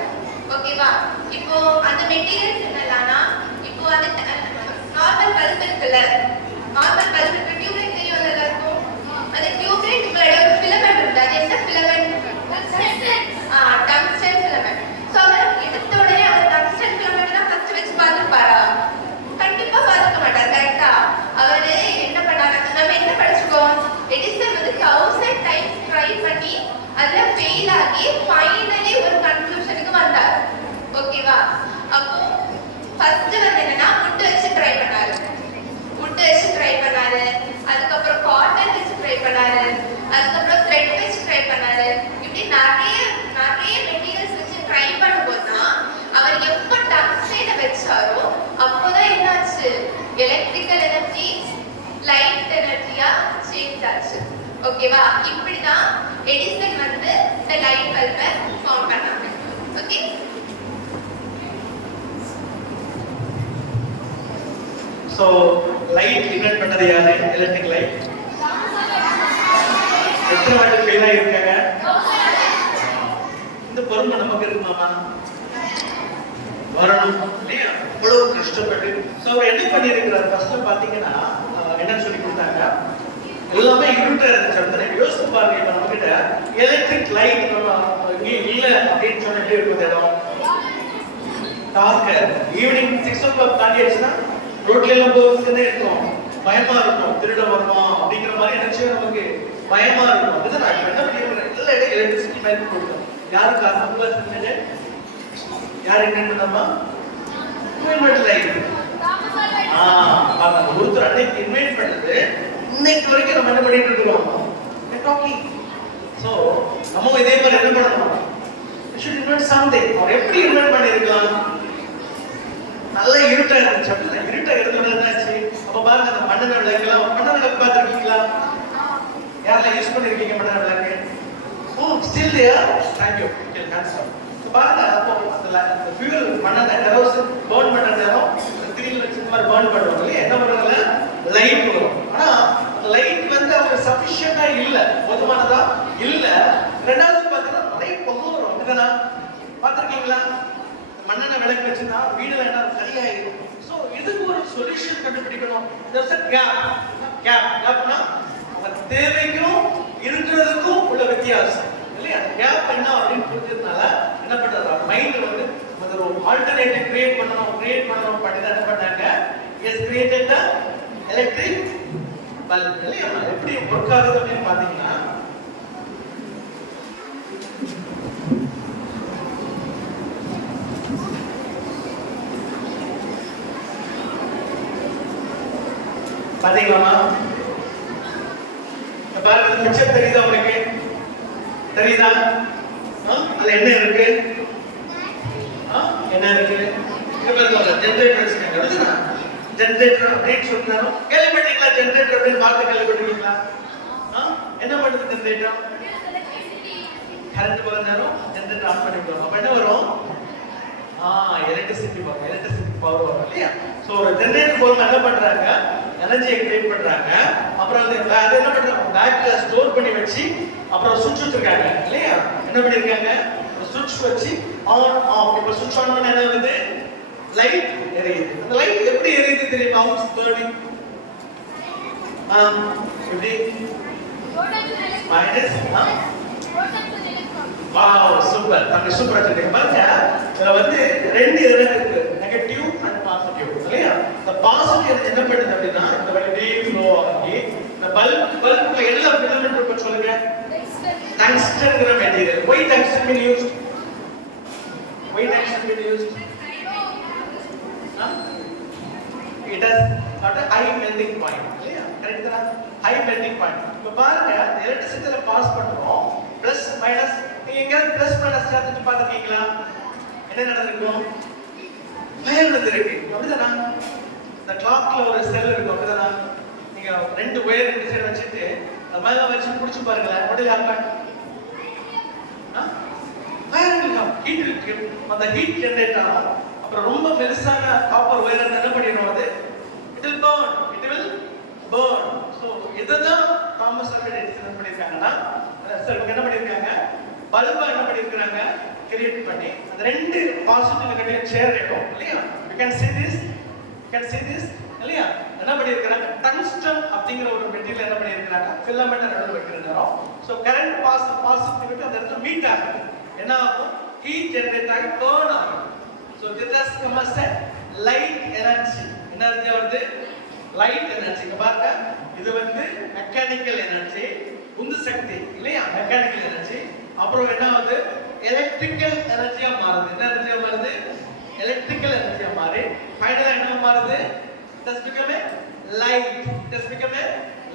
ஓகேவா? இப்போ அந்த மெட்டீரியல்ஸ் என்னன்னா, இப்போ அது நார்மல் பல்ப் இருக்குல்ல, நார்மல் பல்ப் இருக்கு, டியூப்லைட் தெரியும் எல்லாருக்கும். அந்த டியூப்லைட் முன்னாடி ஒரு ஃபிலமெண்ட் இருக்கு. அது என்ன ஃபிலமெண்ட்? Tungsten filament. ஸோ அவர் எடுத்த உடனே அந்த டங்ஸ்டன் ஃபிலமெண்ட் தான் ஃபர்ஸ்ட் வச்சு பார்த்துருப்பாரா? கண்டிப்பா பார்த்துக்க மாட்டார். கரெக்டா? அவர் என்ன பண்ணாரு? நம்ம என்ன படிச்சுக்கோம்? எடிசன் வந்து 1000 டைம்ஸ் ட்ரை பண்ணி அதுல ஃபெயில் ஆகி ஃபைனலி ஒரு கன்க்ளூஷனுக்கு வந்தார். ஓகேவா? அப்போ ஃபர்ஸ்ட் வந்து என்னன்னா முட்டை வச்சு ட்ரை பண்ணாரு. முட்டை வச்சு ட்ரை பண்ணாரு. அதுக்கப்புறம் காட்டன் வச்சு ட்ரை பண்ணாரு. அதுக்கப்புறம் த்ரெட் வச்சு ட்ரை பண்ணாரு. இப்படி நிறைய மெட்டீரியல்ஸ் வச்சு ட்ரை பண்ணும்போது தான் அவர் எப்போ டங்ஸ்டனை வச்சாரோ அப்போதான் என்னாச்சு? எலக்ட்ரிக்கல் எனர்ஜி லைட் எனர்ஜியா சேஞ்ச் ஆச்சு. ஓகேவா? இப்படிதான் எடிசன் வந்து இந்த லைட் பல்பை ஃபார்ம் பண்ணாங்க. ஓகே? ஸோ லைட் இன்வென்ட் பண்ணது யாரு? Electric light. எத்தனை வாட்டி ஃபெயில் ஆகிருக்காங்க? இந்த பொறுமை நமக்கு இருக்குமாமா? வரணும் இல்லையா? இவ்வளவு கஷ்டப்பட்டு ஸோ அவர் என்ன பண்ணியிருக்கிறார்? ஃபர்ஸ்ட் பார்த்தீங்கன்னா என்ன சொல்லி கொடுத்தாங்க? எல்லாமே இருட்டா இருந்துச்சு. அப்படி யோசிச்சு பாருங்க. இப்போ நம்ம கிட்ட எலக்ட்ரிக் லைட் இங்கே இல்லை அப்படின்னு சொன்ன எப்படி இருக்கும் இடம்? டார்க்கர். ஈவினிங் 6 o'clock தாண்டிடுச்சுன்னா ரோட்ல எல்லாம் போகிறதுக்குன்னே இருக்கும். பயமா இருக்கும். திருட வருமா அப்படிங்கிற மாதிரி நினைச்சு நமக்கு பயமா இருக்கும். அதுதான் நான் என்ன பண்ணிடுறேன்? எல்லா இடம் எலக்ட்ரிசிட்டி லைட் கொடுத்தோம். யாரு காரணமா இருந்தது? யார் என்ன பண்ணாமா? Invent light. ஒருத்தர் அன்னைக்கு இன்வென்ட் பண்ணது இன்னைக்கு வரைக்கும் நம்ம என்ன பண்ணிட்டு இருக்கோம்? டாக்கிங். ஸோ நம்ம இதே மாதிரி என்ன பண்ணணும்? should invent something. அவர் எப்படி இன்வென்ட் பண்ணிருக்கலாம்? நல்ல இருட்டா இருந்துச்சு. அப்படின்னா இருட்டா இருந்தது என்னாச்சு? அப்ப பாருங்க அந்த மண்ணெண்ணெய் விளக்கெல்லாம் மண்ணெண்ணெய் விளக்கு பார்த்துருக்கீங்களா? யாரெல்லாம் யூஸ் பண்ணிருக்கீங்க மண்ணெண்ணெய் விளக்கு? Oh still there. Thank you. Okay thanks. பாருங்க அப்போ அந்த ஃபியூல் மண்ணெண்ணெய் கரோசின் பர்ன் பண்ண நேரம் திரியில் வச்சு இந்த மாதிரி பர்ன் பண்ணுவாங்க இல்லையா? என்ன பண்றாங்க? லைட் வரும். ஆனா லைட் வந்து அவங்க சஃபிஷியண்டா இல்ல, போதுமானதா இல்ல. ரெண்டாவது பார்த்தீங்கன்னா நிறைய புகை வரும். அப்படிதானா? பார்த்துருக்கீங்களா? மண்ணெண்ணெய் விளக்கு வச்சுன்னா வீடுல என்ன சரியாயிடும். ஸோ இதுக்கு ஒரு சொல்யூஷன் கண்டுபிடிக்கணும். கேப்னா அவங்க தேவைக்கும் இருக்கிறதுக்கும் உள்ள வித்தியாசம் இல்லையா? கேப் என்ன அப்படின்னு புரிஞ்சதுனால என்ன பண்றாரு? மைண்ட் வந்து ஒரு ஆல்டர்னேட்டிவ் கிரியேட் பண்ணணும் பண்ணி என்ன பண்ணாங்க? Yes created the electric bulb. இல்லையா? எப்படி ஒர்க் ஆகுது அப்படின்னு பாத்தீங்கன்னா பாத்தீங்களா? பாருங்க பிக்சர் தெரியுதா உங்களுக்கு? தெரியுதா? அதுல என்ன இருக்கு? என்ன இருக்கு? இங்க பாருங்க ஜெனரேட்டர் வச்சிருக்காங்க. ஜெனரேட்டர் அப்படின்னு சொன்னாரு. கேள்விப்பட்டீங்களா? ஜெனரேட்டர் அப்படின்னு வார்த்தை கேள்விப்பட்டீங்களா? என்ன பண்ணுது ஜெனரேட்டர்? கரண்ட் போறதாலும் ஜெனரேட்டர் ஆன் பண்ணி விடுவாங்க. அப்ப என்ன வரும்? எலக்ட்ரிசிட்டி வரும். எலக்ட்ரிசிட்டி பவர் வரும் இல்லையா? சோ ஒரு ஜெனரேட்டர் போல என்ன பண்றாங்க? எனர்ஜியை கிரியேட் பண்றாங்க. அப்புறம் அது என்ன பண்றாங்க? பேக்ல ஸ்டோர் பண்ணி வச்சு அப்புறம் சுவிட்ச் வச்சிருக்காங்க இல்லையா? என்ன பண்ணிருக்காங்க? சுவிட்ச் வச்சு ஆன் ஆஃப். இப்போ சுவிட்ச் ஆன் பண்ணா என்ன ஆகுது? லைட் எரியுது. அந்த லைட் எப்படி எரியுது தெரியுமா? House burning. எப்படி? Minus wow super. தம்பி சூப்பரா சொல்றீங்க. பாருங்க இதுல வந்து ரெண்டு எலமெண்ட் இருக்கு, நெகட்டிவ் அண்ட் பாசிட்டிவ் இல்லையா? இந்த பாசிட்டிவ் என்ன பண்ணுது அப்படின்னா இந்த வழி ஃப்ளோ ஆகி இந்த பல்ப்ல எல்லா ஃபிலமெண்ட் இருக்கும். சொல்லுங்க. டங்ஸ்டன்ங்கற material. why tungsten been used? Why tungsten been used? It has got a high melting point. இல்லையா? கரெக்ட் தானா? high melting point. இப்போ பாருங்க எலக்ட்ரிசிட்டில பாஸ் பண்றோம். பிளஸ் மைனஸ் நீங்க பிளஸ் மைனஸ் சேர்த்து பாத்துட்டீங்களா? என்ன நடந்துருக்கும்? ஃபயர் நடந்துருக்கு. அப்படிதானா? இந்த கிளாக்ல ஒரு செல் இருக்கும். அப்படிதானா? நீங்க ரெண்டு ஒயர் ரெண்டு சைடு வச்சிட்டு அந்த மேல வச்சு புடிச்சு பாருங்க. what will happen? Fire will come. heat will come. அந்த ஹீட் ஜெனரேட் ஆகும். அப்புறம் ரொம்ப பெருசான காப்பர் ஒயர் என்ன பண்ணிரும்? அது it will burn. சோ இதுதான் தாமஸ் ஆல்வா எடிசன் பண்ணி பண்ணியிருக்காங்கன்னா என்ன பண்ணியிருக்காங்க, பல்பை என்ன பண்ணியிருக்கிறாங்க, கிரியேட் பண்ணி அந்த ரெண்டு பாசிட்டிவ் நெகட்டிவ் சேர்றோம் இல்லையா. யூ கேன் see this இல்லையா. என்ன பண்ணியிருக்கிறாங்க, டங்ஸ்டன் அப்படிங்கிற ஒரு மெட்டீரியல் என்ன பண்ணியிருக்கிறாங்க, ஃபிலமெண்ட் நடுவில் வைக்கிறாங்க. ஸோ கரண்ட் பாசிட்டிவிட்டி அந்த இடத்துல மீட் ஆகுது, என்ன ஆகும், ஹீட் ஜெனரேட் ஆகி பேர்ன் ஆகும். So this has come as a light energy. என்ன எனர்ஜி வருது, லைட் எனர்ஜி. இங்க பாருங்க, இது வந்து மெக்கானிக்கல் எனர்ஜி, உந்து சக்தி இல்லையா, மெக்கானிக்கல் எனர்ஜி. அப்புறம் என்ன ஆகுது, எலக்ட்ரிக்கல் எனர்ஜியா மாறுது. என்ன எனர்ஜியா மாறுது, எலக்ட்ரிக்கல் எனர்ஜியா மாறி ஃபைனலா என்ன மாறுது, it has become a light. It has become a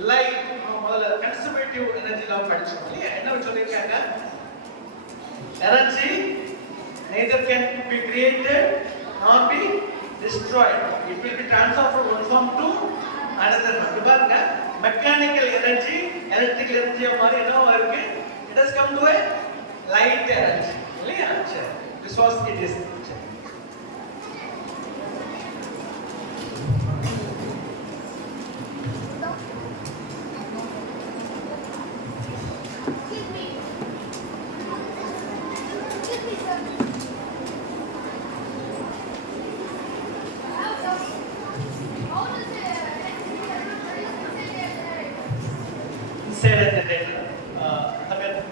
light. முதல்ல கன்சர்வேட்டிவ் எனர்ஜி லா படிச்சோம் இல்லையா. என்ன சொல்லிருக்காங்க, energy neither can be created nor be destroyed. It will be transferred from one form to another. இது பாருங்க, மெக்கானிக்கல் எனர்ஜி எலக்ட்ரிக்கல் எனர்ஜியா மாறி என்னவா இருக்கு, it has come to a light energy இல்லையா. சரி, this was it is.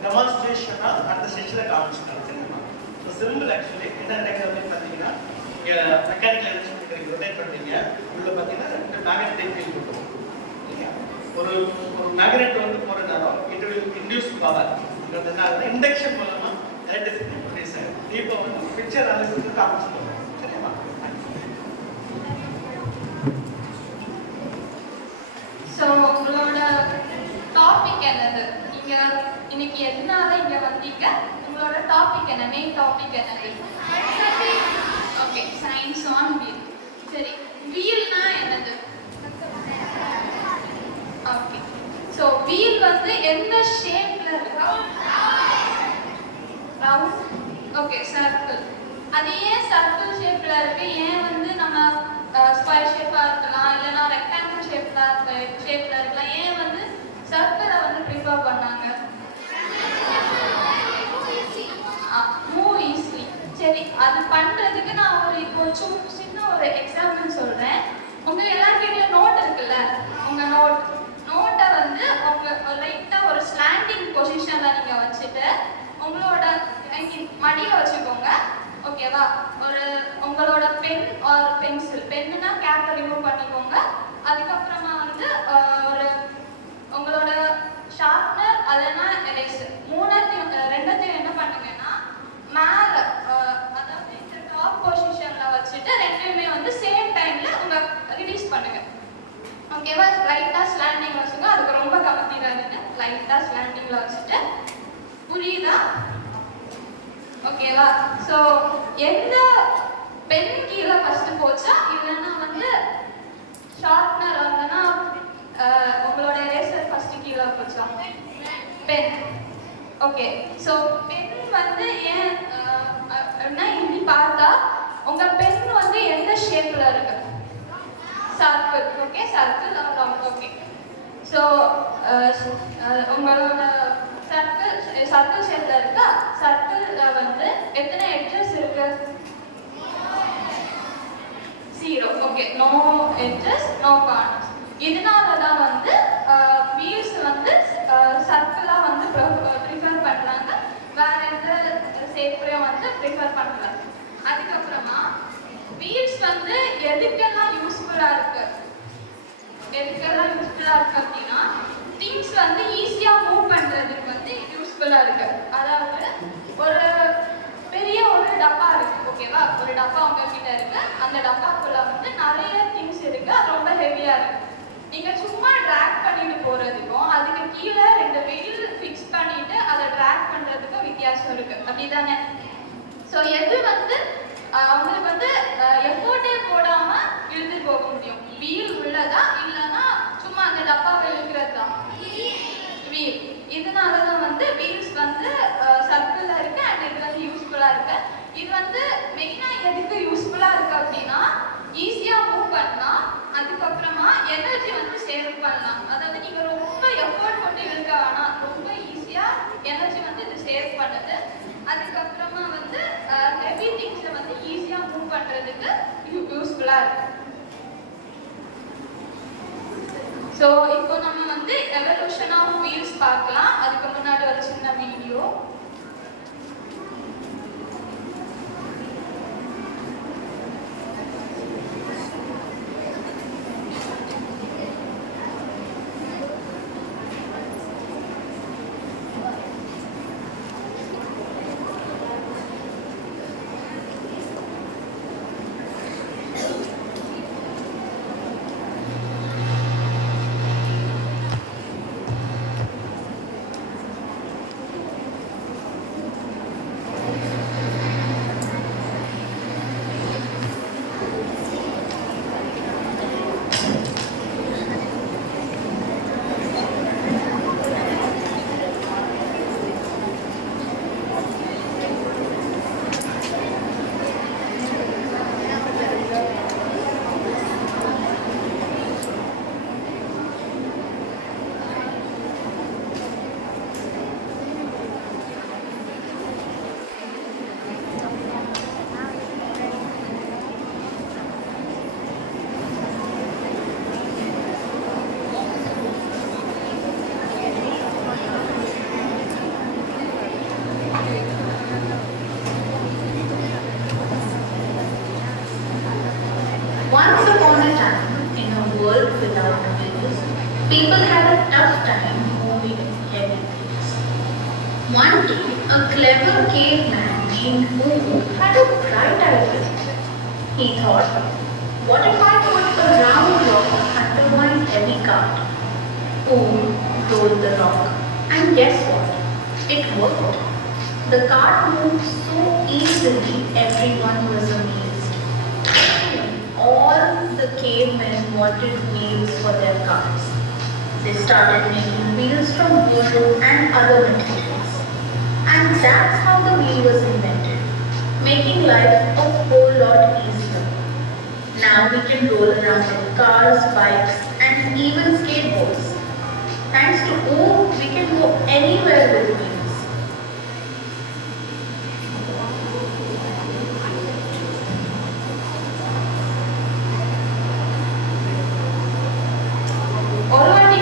டெமான்ஸ்ட்ரேஷனா அடுத்த செஷன்ல காமிச்சிருக்காங்க சரிங்களா. ஸோ சிம்பிள் ஆக்சுவலி என்ன நடக்குது பார்த்தீங்கன்னா, மெக்கானிக்கல் எனர்ஜி ரொட்டேட் பண்ணுறீங்க, உள்ள பார்த்தீங்கன்னா ரெண்டு மேக்னெட்டிக் ஃபீல்ட் இருக்கும் இல்லையா. ஒரு மேக்னெட் வந்து போகிற நேரம் இட் வில் இன்டியூஸ் பவர். என்ன ஆகுது, இண்டக்ஷன் மூலமா எலக்ட்ரிசிட்டி ப்ரொடியூஸ் ஆகுது. இப்போ வந்து பிக்சர் அனாலிசிஸ் காமிச்சிருக்கோம் சரிங்களா. ஸோ உங்களோட டாபிக் என்னது, நீங்க இன்னைக்கு எதனால இங்க வந்தீங்க, உங்களோட டாபிக் என்ன, மெயின் டாபிக் என்னது? Okay, science on wheel. சரி, வீல்னா என்னது? ஓகே, ஸோ வீல் வந்து எந்த ஷேப்ல இருக்கா? ரவுண்ட். Okay, circle. அது ஏன் சர்க்கிள் ஷேப்ல இருக்கு, ஏன் வந்து நம்ம ஸ்கொயர் ஷேப்பா இருக்கலாம், இல்லைன்னா ரெக்டாங்கிள் ஷேப்ல இருக்கலாம், ஏன் வந்து சர்க்கிளை வந்து ப்ரிஃபர் பண்ணாங்க? Move easily. சரி, அது பண்றதுக்கு நான் இப்போ சின்ன ஒரு எக்ஸாம்பிள் சொல்றேன். உங்க எல்லாருக்கிட்டையும் நோட் இருக்குல்ல, உங்க நோட்டை வந்து உங்க லைட்டா ஒரு ஸ்லாண்டிங் பொசிஷன்ல நீங்க வச்சுட்டு உங்களோட மடியில வச்சுக்கோங்க. ஓகேவா? உங்களோட பென் ஆர் பென்சில், பென்னுனா கேப்பை ரிமூவ் பண்ணிக்கோங்க. அதுக்கப்புறமா வந்து உங்களோட ஷார்ப்னர் அதனா எரேசர் ரெண்டத்தையும் என்ன பண்ணுங்கன்னா மேல, அதாவது இந்த டாப் பொசிஷன்ல வச்சுட்டு ரெண்டுமே வந்து சேம் டைம்ல உங்க ரிலீஸ் பண்ணுங்க. ஓகேவா? லைட்டா ஸ்லாண்டிங்ல வச்சுங்க, அதுக்கு ரொம்ப கம்மிடாதீங்க. லைட்டா ஸ்லாண்டிங்ல வச்சுட்டு, புரியுதா? ஓகேவா? ஸோ எந்த பென் கீழே ஃபர்ஸ்ட் போச்சா, இல்லைன்னா வந்து ஷார்ப்னர் இல்லைன்னா உங்களோட எரேசர் ஃபர்ஸ்ட் கீழே போச்சா? பென். ஓகே, ஸோ பென் வந்து ஏன் இப்படி பார்த்தா உங்க பென் வந்து எந்த ஷேப்ல இருக்கு? Circle. Okay, circle round. Okay, so உங்களோட சர்க்கிள் ஷேப்ல இருக்கா? சர்க்கிள்ல வந்து எத்தனை எட்ஜஸ் இருக்கு? 0. Okay, no edges, no corners. இதனால தான் வந்து வீல்ஸ் வந்து சர்க்கிளா வந்து ப்ரிஃபர் பண்றாங்க, வேற எந்த ஷேப்லயும் வந்து ப்ரிஃபர் பண்ணல. அதுக்கப்புறமா வீல்ஸ் வந்து எதுக்கெல்லாம் யூஸ்ஃபுல்லா இருக்கு அப்படின்னா, திங்ஸ் வந்து ஈஸியா மூவ் பண்றதுக்கு வந்து யூஸ்ஃபுல்லா இருக்கு. அதாவது ஒரு பெரிய ஒரு டப்பா இருக்கு, ஓகேவா? ஒரு டப்பா உங்ககிட்ட இருக்கு, அந்த டப்பாக்குள்ள வந்து நிறைய திங்ஸ் இருக்கு, அது ரொம்ப ஹெவியா இருக்கு. நீங்க சும்மா டிராக் பண்ணிட்டு போறதுக்கும் அதுக்கு கீழே 2 வீல் ஃபிக்ஸ் பண்ணிட்டு அதை டிராக் பண்றதுக்கும் வித்தியாசம் இருக்கு, அப்படிதானே? ஸோ எது வந்து உங்களுக்கு வந்து எஃபோர்ட்டே போடாம இழுத்து போக முடியும்? வீல் உள்ளதா, இல்லைன்னா சும்மா அந்த டப்பாவை இழுக்கிறது தான் வீல். இதனாலதான் வந்து வீல்ஸ் வந்து சர்க்கிள்ல இருக்கு அண்ட் இது வந்து யூஸ்ஃபுல்லா இருக்கு. இது வந்து மெயினா எதுக்கு யூஸ்ஃபுல்லா இருக்கு அப்படின்னா, ஈஸியா மூவ் பண்ணலாம், அதுக்கப்புறமா எனர்ஜி வந்து சேவ் பண்ணலாம். அதாவது நீங்க ரொம்ப எஃபோர்ட் போட்டு இழுக்க வேணாம், ரொம்ப அதுக்கப்புறமா வந்து ஹெவி திங்ஸை வந்து ஈஸியா மூவ் பண்றதுக்கு யூஸ்ஃபுல்லா இருக்கு. ஸோ இப்போ நம்ம வந்து எவல்யூஷன் ஆஃப் வீல்ஸ் பார்க்கலாம். அதுக்கு முன்னாடி ஒரு சின்ன video. Once upon a time, in a world without wheels, people had a tough time moving heavy things. One day, a clever caveman named Moo had a bright idea. He thought, what if I put a round rock under my heavy cart? Moo rolled the rock, and guess what? It worked. The cart moved so easily, everyone was amazed. All the cavemen wanted wheels for their carts. They started making wheels from wood and other materials. And that's how the wheel was invented, making life a whole lot easier. Now we can roll around in cars, bikes, and even skateboards. Thanks to whom we can go anywhere with wheels.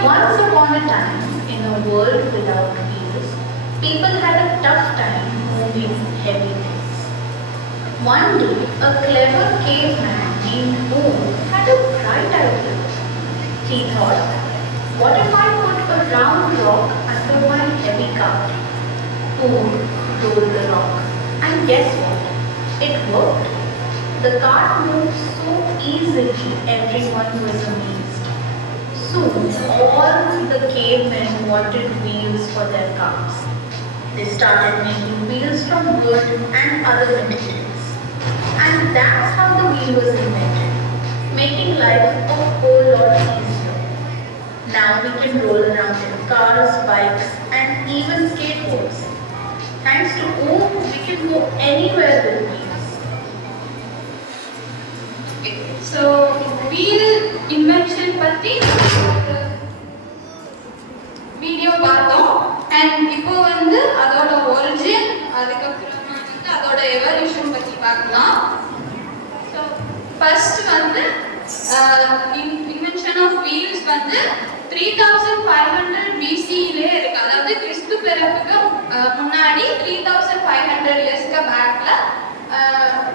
Once upon a time, in a world without wheels, people had a tough time moving heavy things. One day, a clever caveman named Moo had a bright idea. He thought, what if I put a round rock under my heavy cart? Moo rolled the rock, and guess what? It worked. The cart moved so easily, everyone was amazed. Soon, all the cavemen wanted wheels for their carts. They started making wheels from wood and other materials. And that's how the wheel was invented, making life a whole lot easier. Now we can roll around in cars, bikes, and even skateboards. Thanks to whom we can go anywhere with wheels. So wheel invention பற்றி video பார்த்தோம். And இப்போ வந்து அதோட origin, அதுக்கப்புறமா வந்து அதோட evolution பற்றி பார்க்கலாம். ஸோ ஃபர்ஸ்ட் வந்து இன்வென்ஷன் ஆஃப் வீல்ஸ் வந்து 3500 BCலே இருக்கு. அதாவது கிறிஸ்து பிறப்புக்கு முன்னாடி 3500 இயர்ஸ்க்கு பேக்ல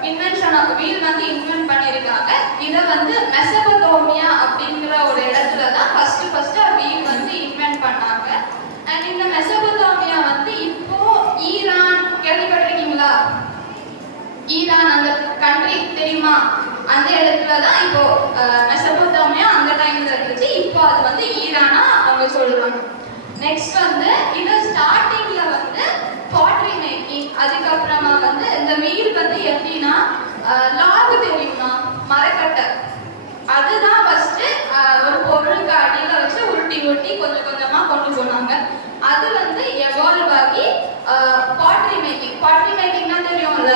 இன்வென்ஷன் ஆஃப் வீல் வந்து இன்வென்ட் பண்ணியிருக்காங்க. இதை வந்து மெசபடோமியா அப்படிங்கிற ஒரு இடத்துல தான் ஃபர்ஸ்ட் வீல் வந்து இன்வென்ட் பண்ணாங்க. அண்ட் இந்த மெசபடோமியா வந்து இப்போ ஈரான், கேள்விப்பட்டிருக்கீங்களா? ஈரான் அந்த கண்ட்ரி தெரியுமா? அந்த இடத்துல தான் இப்போ மெசபடோமியா அந்த டைம்ல இருந்துச்சு. இப்போ அது வந்து ஈரானா அவங்க சொல்றாங்க. நெக்ஸ்ட் வந்து இது ஸ்டார்டிங்ல வந்து பாட்ரி மேக்கிங், அதுக்கப்புறமா வந்து இந்த வீல் வந்து எப்படின்னா லாகு தெரியுமா, மரக்கட்டை, அதுதான் ஃபர்ஸ்ட் ஒரு பொருளுக்கு அடியில வச்சு உருட்டி உருட்டி கொஞ்சம் கொஞ்சமா கொண்டு போனாங்க. அது வந்து எவால்வ் ஆகி பாட்ரி மேக்கிங்னா தெரியும்ல,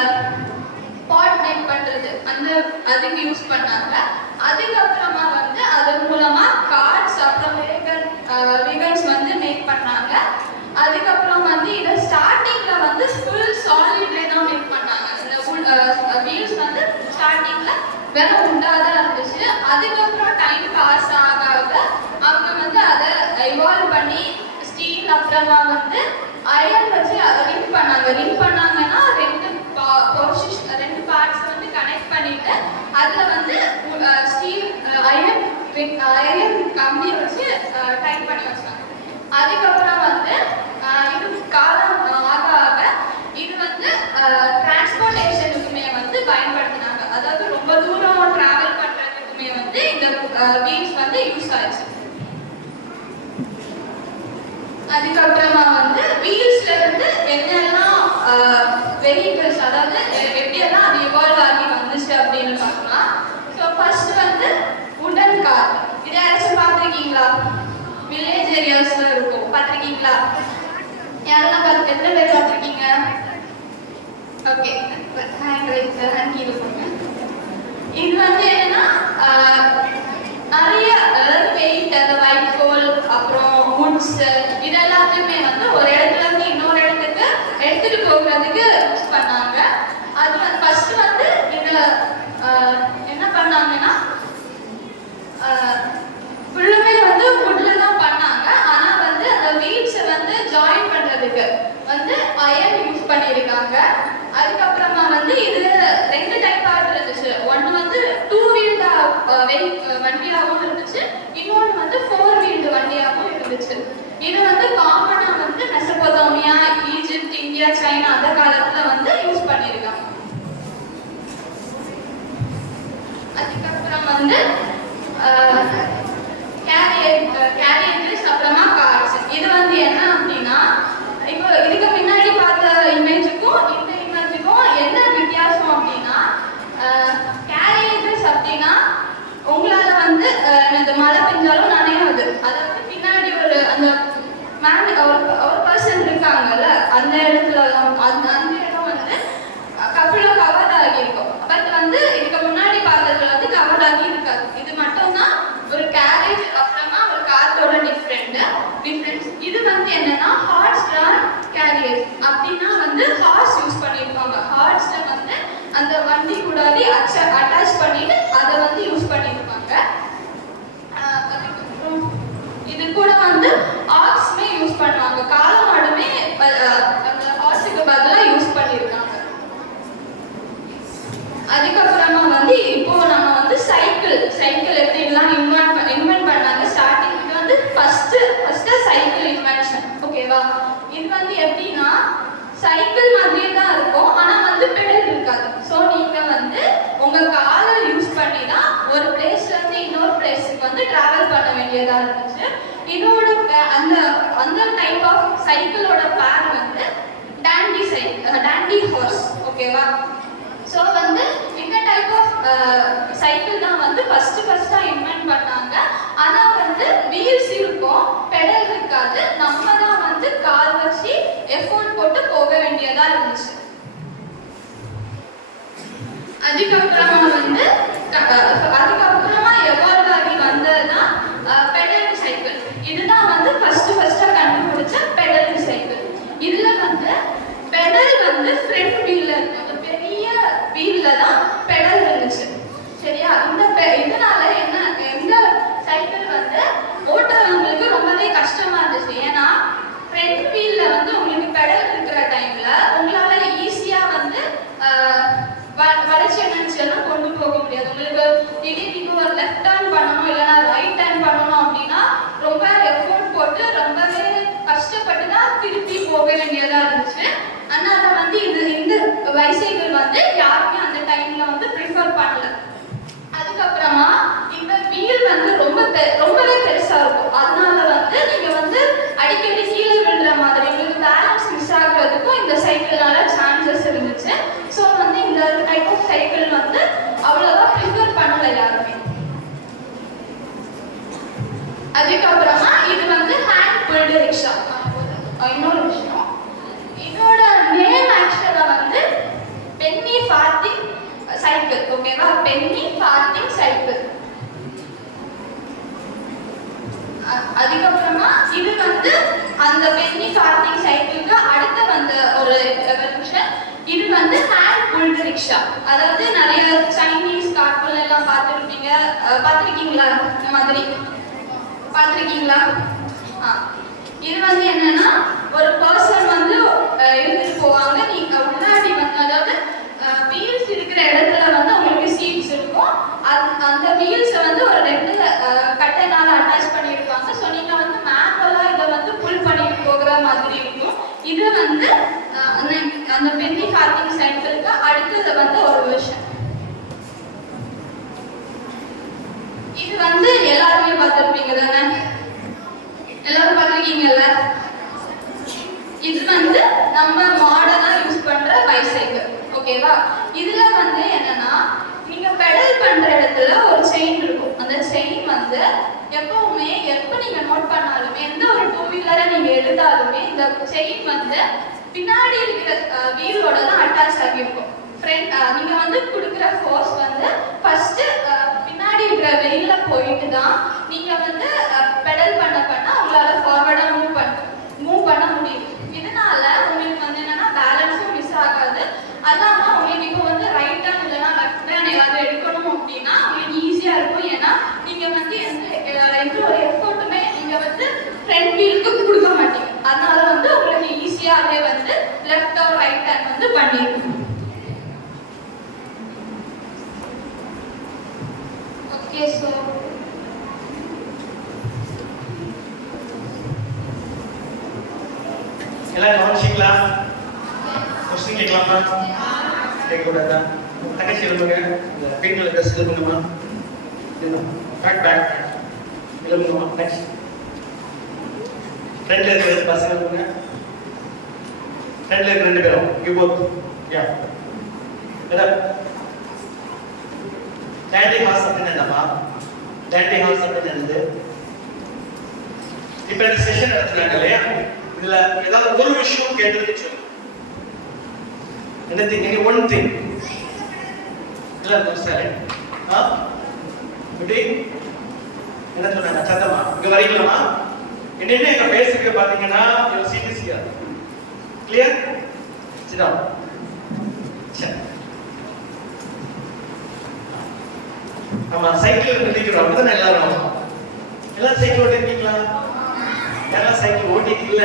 பாட் மேக் பண்றது, அந்த அதுக்கு யூஸ் பண்ணாங்க. அதுக்கப்புறமா வந்து அதன் மூலமா கார்ட்ஸ் அப்புறம் வேகன்ஸ் வந்து மேக் பண்ணாங்க. அதுக்கப்புறம் வந்து இதை ஸ்டார்டிங்ல வந்து ஃபுல் சாலிட் வேலை உண்டாதான் இருந்துச்சு. அதுக்கப்புறம் டைம் பாஸ் ஆக ஆக அவங்க வந்து அதை இவால்வ் பண்ணி ஸ்டீல் அப்புறமா வந்து அயன் வச்சு அதை ரிங் பண்ணாங்கன்னா ரெண்டு பார்ட்ஸ் வந்து கனெக்ட் பண்ணிட்டு அதில் வந்து ஸ்டீல் அயன் கம்பி வச்சு டைட் பண்ணி வச்சாங்க. அதுக்கப்புறம் வந்து இது காலம் ஆக ஆக இது வந்து டிரான்ஸ்போர்ட்டேஷனுக்குமே வந்து பயன்படுத்தினாங்க. அதாவது ரொம்ப தூரம் டிராவல் பண்றதுக்குமே வந்து இந்த வீல்ஸ் வந்து யூஸ் ஆச்சு. அதுக்கப்புறமா வந்து வீல்ஸ்ல இருந்து என்னெல்லாம் வெஹிக்கிள்ஸ், அதாவது எப்படியெல்லாம் அது இவால்வ் ஆகி வந்துச்சு அப்படின்னு பார்க்கலாம். ஸோ ஃபர்ஸ்ட் வந்து உடன் கார். இதை யாராச்சும் பார்த்துருக்கீங்களா? வில்லேஜ் ஏரியாஸ்ல இருக்கும், பார்த்துருக்கீங்களா? யாரெல்லாம் எத்தனை பேர் பார்த்துருக்கீங்க? ஓகே, ஹேண்ட் கீழே போங்க. இது வந்து என்னன்னா நிறைய பெயிண்ட், அந்த வைக்கோல், அப்புறம் வுட்ஸ், இது எல்லாத்தையுமே வந்து ஒரு இடத்துல இருந்து இன்னொரு இடத்துக்கு எடுத்துட்டு போகிறதுக்கு யூஸ் பண்ணாங்க. அது வந்து ஃபர்ஸ்ட் வந்து இதை என்ன பண்ணாங்கன்னா ஃபுல்லுமே வந்து வுட்ல தான் பண்ணாங்க. ஆனா வந்து அந்த வீல்ஸை வந்து ஜாயின் பண்றதுக்கு வந்து அயன் யூஸ் பண்ணியிருக்காங்க. அதுக்கப்புறமா வந்து இது ரெண்டு டைப்பா இருந்துச்சு. ஒன்று வந்து 2 வீல்டு வண்டியாகவும் இருந்துச்சு, இன்னொன்று வந்து 4 வீல்டு வண்டியாகவும் இருந்துச்சு. இது வந்து காமனா வந்து மெசபோத்தோமியா, ஈஜிப்ட், இந்தியா, சைனா அந்த காலத்துல வந்து யூஸ் பண்ணியிருக்காங்க. அதுக்கப்புறம் வந்து கேரியேஜஸ், அப்புறமா கார்ஸ். இது வந்து என்ன அப்படின்னா, இப்போ இதுக்கு முன்னாடி பார்த்த இமேஜுக்கும் இந்த இமேஜுக்கும் என்ன வித்தியாசம் அப்படின்னா, கேரியேஜஸ் அப்படின்னா உங்களால வந்து இந்த மழை பெஞ்சாலும் நனையாது. அதாவது பின்னாடி ஒரு அந்த ஒரு பர்சன் இருக்காங்கல்ல, அந்த இடத்துல அந்த இடம் வந்து கவர்ட் ஆகி இருக்கும். பட் வந்து இதுக்கு முன்னாடி பார்த்ததுல வந்து கவர்ட் ஆகி இருக்காது. இது மட்டும் தான் ஒரு கேரேஜ் அப்புறமா ஒரு காரோட டிஃபரன்ஸ். இது வந்து என்னன்னா ஹார்ஸ் டிரான் கேரியேஜ். அப்படின்னா வந்து ஹார்ஸ் யூஸ் பண்ணியிருப்பாங்க. ஹார்ஸ்ல வந்து அந்த வண்டி கூட அட்டாச் பண்ணிட்டு அதை வந்து யூஸ் பண்ணியிருப்பாங்க. இது கூட வந்து ஆக்ஸ்மே யூஸ் பண்ணுவாங்க. காளை மாடுமே அந்த ஹார்ஸுக்கு பதிலாக யூஸ் பண்ணியிருக்காங்க. அதுக்கப்புறமா வந்து இப்போ நம்ம வந்து சைக்கிள் எப்படிலாம் இன்வென்ட் பண்ணாங்க. ஸ்டார்டிங் இது வந்து ஃபர்ஸ்ட் சைக்கிள் இன்வென்ஷன். ஓகேவா? இது வந்து எப்படின்னா சைக்கிள் மாதிரியே தான் இருக்கும், ஆனா வந்து பெடல் இருக்காது. ஸோ நீங்க வந்து உங்க காலை யூஸ் பண்ணி தான் ஒரு பிளேஸ்ல இருந்து இன்னொரு பிளேஸுக்கு வந்து டிராவல் பண்ண வேண்டியதா இருந்துச்சு. இதோட அந்த டைப் ஆஃப் சைக்கிளோட பேர் வந்து டாண்டி ஹார்ஸ். ஓகேவா? ஸோ வந்து இந்த டைப் ஆஃப் சைக்கிள் தான் வந்து ஃபர்ஸ்டா இன்வென்ட் பண்ணாங்க. ஆனா வந்து வீல்ஸ் இருக்கும், பெடல் இருக்காது. நம்ம தான் வந்து கால் வச்சு எஃபோர்ட் போட்டு போக வேண்டியதா இருந்துச்சு. அதுக்கப்புறமா வந்து அதுக்கப்புறமா எவால்வ் ஆகி வந்ததுதான் பெடல் சைக்கிள். இதுதான் வந்து ஃபர்ஸ்டா கண்டுபிடிச்ச பெடல் சைக்கிள். இதுல வந்து பெடல் வந்து ஃப்ரண்ட் வீல்ல இருக்கு, பெரிய வீல்ல தான் பெடல் இருந்துச்சு. சரியா? இதனால இந்த சைக்கிள் வந்து ஓட்டுறவங்களுக்கு ரொம்பவே கஷ்டமா இருந்துச்சு. ஏன்னா ஃப்ரண்ட் வீல்ல வந்து உங்களுக்கு பெடல் இருக்கிற டைம்ல உங்களால ஈஸியா வந்து வளைச்சி எல்லாம் கொண்டு போக முடியாது. உங்களுக்கு திடீர்னு ஒரு லெஃப்ட் டர்ன் பண்ணணும் இல்லைன்னா ரைட் டர்ன் பண்ணணும் அப்படின்னா ரொம்ப எஃபோர்ட் போட்டு ரொம்பவே கஷ்டப்பட்டு தான் திருப்பி போக வேண்டியதா இருந்துச்சு. அதனால வந்து இந்த பைசைக்கிள் வந்து யாருமே அந்த டைம்ல வந்து ப்ரிஃபர் பண்ணல. அதுக்கப்புறமா இந்த வீல் வந்து ரொம்பவே பெருசா இருக்கும். அதனால வந்து நீங்க வந்து அடிக்கடி கீழே விழுற மாதிரி உங்களுக்கு பேலன்ஸ் மிஸ் ஆகுறதுக்கும் இந்த சைக்கிள்னால சான்சஸ் இருந்துச்சு. ஸோ வந்து இந்த டைப் ஆஃப் சைக்கிள் வந்து அவ்வளோவா ப்ரிஃபர் பண்ணல யாருமே. அதுக்கப்புறமா இது வந்து ஹேண்ட் புல்டு ரிக்ஷா. இன்னொரு விஷயம், இதோட நேம் ஆக்சுவலா வந்து பென்னி ஃபார்த்திங் சைக்கிள். ஓகேவா? Penny farthing cycle. அதுக்கப்புறமா இது வந்து அந்த பென்னி ஃபார்த்திங் சைக்கிளுக்கு அடுத்து வந்த ஒரு எவல்யூஷன். இது வந்து ஹேண்ட் புல்டு ரிக்ஷா. அதாவது நிறைய சைனீஸ் கார்ட்டூன் பார்த்துருக்கீங்களா? இது வந்து என்னன்னா ஒரு பர்சன் வந்து எடுத்துட்டு போவாங்க. நீங்க முன்னாடி வந்து அதாவது வீல்ஸ் இருக்கிற இடத்துல வந்து உங்களுக்கு சீட்ஸ் இருக்கும். அந்த வீல்ஸை வந்து ஒரு 2 கட்டைனால அட்டாச் பண்ணியிருப்பாங்க. ஸோ நீங்க வந்து மேனுவலா இதை வந்து புல் பண்ணிட்டு போகிற மாதிரி இருக்கும். இது வந்து அந்த பென்னி ஃபார்மிங் சைக்கிளுக்கு அடுத்தது வந்து ஒரு வெர்ஷன். இது வந்து எல்லாருமே பார்த்துருப்பீங்க தானே? எல்லாரும் பார்த்துருக்கீங்கல்ல? இது வந்து நம்ம மாடர்னா யூஸ் பண்ற பைசைக்கிள். ஓகேவா? இதுல வந்து என்னன்னா நீங்க பெடல் பண்ற இடத்துல ஒரு செயின் இருக்கும். அந்த செயின் வந்து எப்பவுமே எப்ப நீங்க நோட் பண்ணாலுமே எந்த ஒரு 2 வீலரை நீங்க எடுத்தாலுமே இந்த செயின் வந்து பின்னாடி இருக்கிற வீலோட தான் அட்டாச் ஆகியிருக்கும். நீங்க வந்து கொடுக்குற ஃபோர்ஸ் வந்து ஃபர்ஸ்ட் பின்னாடி இருக்கிற வெயில்ல போயிட்டு தான் நீங்க வந்து பெடல் பண்ண உங்களால ஃபார்வர்டா மூவ் பண்ண முடியும். இதனால உங்களுக்கு வந்து என்னன்னா பேலன்ஸும் மிஸ் ஆகாது. அதாம உங்களுக்கு இப்போ வந்து ரைட் டர்ன் இல்லைன்னா லெஃப்ட் டர்ன் ஏதாவது எடுக்கணும் அப்படின்னா உங்களுக்கு ஈஸியா இருக்கும். ஏன்னா நீங்க வந்து எந்த ஒரு எஃபோர்ட்டுமே நீங்க வந்து ஃப்ரண்ட் வீலுக்கு கொடுக்க மாட்டீங்க. அதனால வந்து உங்களுக்கு ஈஸியாவே வந்து லெஃப்ட் ஆர் ரைட் டர்ன் வந்து பண்ணிருக்கும். ஓகே, ஸோ எல்லாம் கவனிச்சிங்களா? கொஸ்டின் கேட்கலாமா? கேட்கக்கூடாதா? தங்கச்சி எழுதுங்க. இந்த வீட்டில் ட்ரெஸ் எழுதுங்கம்மா. பேக் எழுதுங்கம்மா. நெக்ஸ்ட் ஃப்ரெண்ட்ல இருக்கிற பசங்க எழுதுங்க. ஃப்ரெண்ட்ல இருக்கிற 2 பேரும் யூ போத் யா டேண்டி ஹார்ஸ் அப்படின்னு என்னப்பா? டேண்டி ஹார்ஸ் அப்படின்னு என்னது? இப்போ இந்த செஷன் நடத்துறாங்க இல்லையா? இதுல ஏதாவது ஒரு விஷயம் கேட்டதுன்னு சொல்லு. anything, any one thing. எல்லாம் சரி. இப்படி என்ன சொன்னாங்க? சத்தமா இங்க வரீங்களா? என்னென்ன எங்க பேசுறீங்க பாத்தீங்கன்னா you see this here. Clear? Sit down. சரி. ஆமா, சைக்கிள் நினைக்கிறோம். அப்படிதான் எல்லாரும் சைக்கிள் ஓட்டிருக்கீங்களா? யாரெல்லாம் சைக்கிள் ஓட்டிக்கல?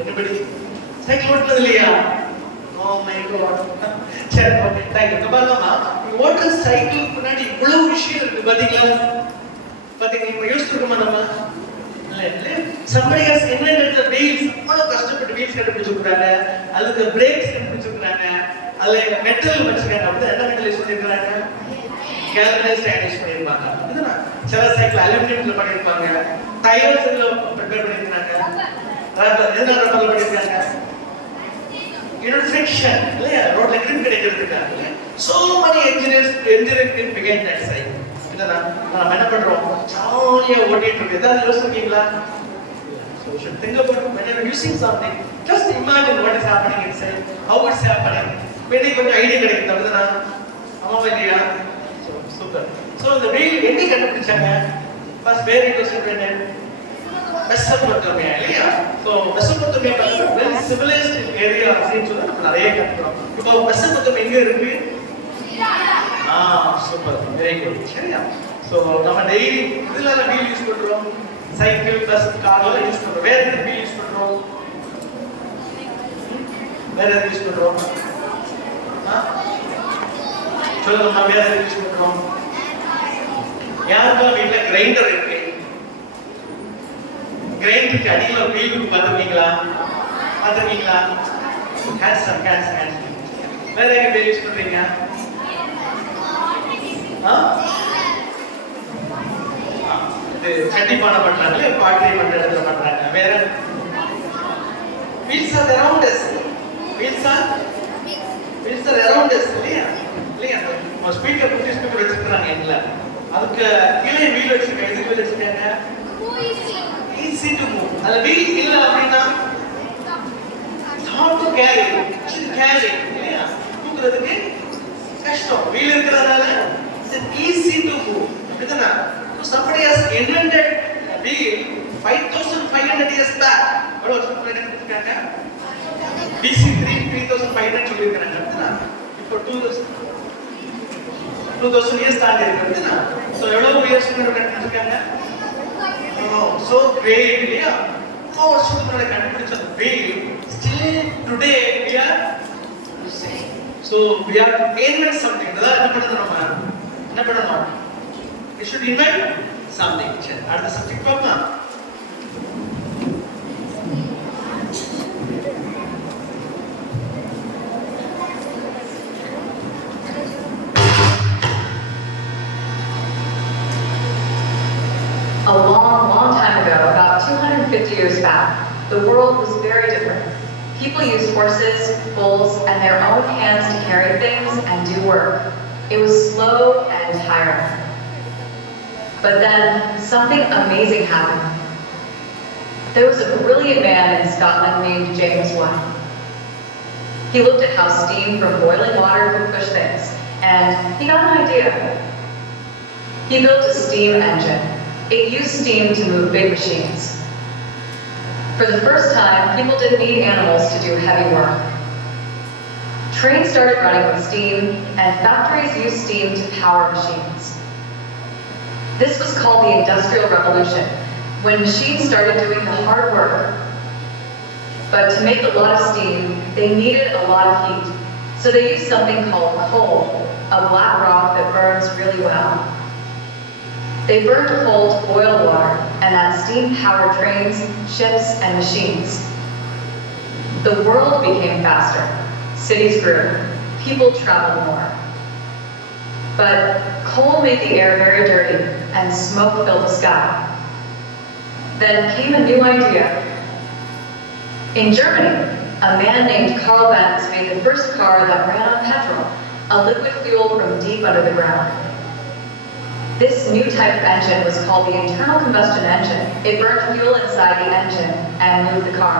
என்னபடி சைக்கிள் ஓட்டுனது இல்லையா? Oh my god. சரி, ஓகே, தேங்க் யூ. பாருங்கம்மா, ஓட்டுற சைக்கிள் முன்னாடி இவ்வளவு விஷயம் இருக்கு பாத்தீங்களா? இப்ப யோசிச்சிருக்கோமா நம்ம? இல்ல somebody has invented the wheels. அவ்வளவு கஷ்டப்பட்டு வீல்ஸ் கண்டுபிடிச்சிருக்காங்க. அதுக்கு பிரேக்ஸ் கண்டுபிடிச்சிருக்காங்க. அதுல மெட்டல் வச்சிருக்காங்க. அப்படிதான் என்ன மெட்டல் யூஸ் பண்ணிருக்காங்க? கேல்வனைஸ்ட் அயன் யூஸ் பண்ணிருப்பாங்க. இதுனா சில சைக்கிள் அலுமினியம்ல பண்ணிருப்பாங்க. டயர்ஸ் ப்ரிப்பேர் பண்ணிருக்காங்க. ரப்பர் எதனால ரப்பர்ல பண்ணிருக்காங்க? ஃபிரிக்ஷன் இல்லையா? ரோட்ல grip கிடைக்கிறதுக்காக so many engineers began that cycle. நம்ம என்ன பண்றோம்? ஜாலியா ஓட்டிட்டு இருக்கு. ஏதாவது யோசிச்சிருக்கீங்களா? So you should think about when you're using something, just imagine what is happening inside, how it's happening. வேணே கொஞ்சம் ஐடியா கிடைக்கும். அப்படிதானா? ஆமா இல்லையா? So super. So the wheel எங்க கண்டுபிடிச்சாங்க? First where it was invented? Mesopotamia இல்லையா? So Mesopotamia very civilized area அப்படின்னு சொல்லி நம்ம நிறைய கத்துறோம். இப்போ மெசொப்பொத்தேமியா எங்க இருக்கு? Super, very good. சரியா? சோ நம்ம டெய்லி இதுல வீல் யூஸ் பண்றோம். சைக்கிள், பஸ், கார்ல யூஸ் பண்றோம். வேற எதுக்கு வீல் யூஸ் பண்றோம்? வேற எதுக்கு யூஸ் பண்றோம்? சொல்லுங்க, வேற எதுக்கு யூஸ் பண்றோம்? யாருக்கெல்லாம் வீட்ல கிரைண்டர் இருக்கு? கிரைண்டருக்கு அடியில ஒரு வீல் இருக்கு, பாத்துருக்கீங்களா? ஹேண்ட்ஸ். வேற எங்க வீல் யூஸ் பண்றீங்க? இது கண்டிப்பான பண்றாங்க, பாட்டி பண்ற இடத்துல பண்றாங்க. வேற wheels are around us. Wheels are around us இல்லையா? நம்ம ஸ்பீக்கர் புட்டி ஸ்பீக்கர் வச்சிருக்காங்க இல்ல? அதுக்கு கீழே வீல் வச்சிருக்காங்க. எதுக்கு வீல் வச்சிருக்காங்க? easy to move. அந்த வீல் இல்ல அப்படின்னா hard to carry இல்லையா? தூக்குறதுக்கு கஷ்டம். வீல் இருக்கிறதால it's easy to move. அப்படிதானா? So somebody has invented a wheel 5500 years back. எவ்வளவு வருஷம் முன்னாடி இருக்காங்க? BC 3500 சொல்லிருக்காங்க. அப்படிதானா? இப்போ 2000 years தாண்டி இருக்கு. அப்படிதானா? So எவ்வளவு years முன்னாடி கண்டுபிடிச்சிருக்காங்க? so great இல்லையா? இவ்வளோ வருஷத்துக்கு முன்னாடி கண்டுபிடிச்ச அந்த wave still today we are using. So we are to invent something. அதான் என்ன பண்ணணும்? We should invent something. சரி, அடுத்த சப்ஜெக்ட் பார்க்கலாம். A long time ago, about 250 years back, the world was very different. People used horses, bulls, and their own hands to carry things and do work. It was slow and tiring. But then something amazing happened. There was a brilliant man in Scotland named James Watt. He looked at how steam from boiling water could push things, and he got an idea. He built a steam engine. It used steam to move big machines. For the first time, people didn't need animals to do heavy work. Trains started running with steam, and factories used steam to power machines. This was called the Industrial Revolution, when machines started doing the hard work. But to make a lot of steam, they needed a lot of heat. So they used something called coal, a black rock that burns really well. They burned coal to boil water, and that steam powered trains, ships, and machines. The world became faster. Cities grew. People traveled more. But coal made the air very dirty, and smoke filled the sky. Then came a new idea. In Germany, a man named Karl Benz made the first car that ran on petrol, a liquid fuel from deep under the ground. This new type of engine was called the internal combustion engine. It burned fuel inside the engine and moved the car.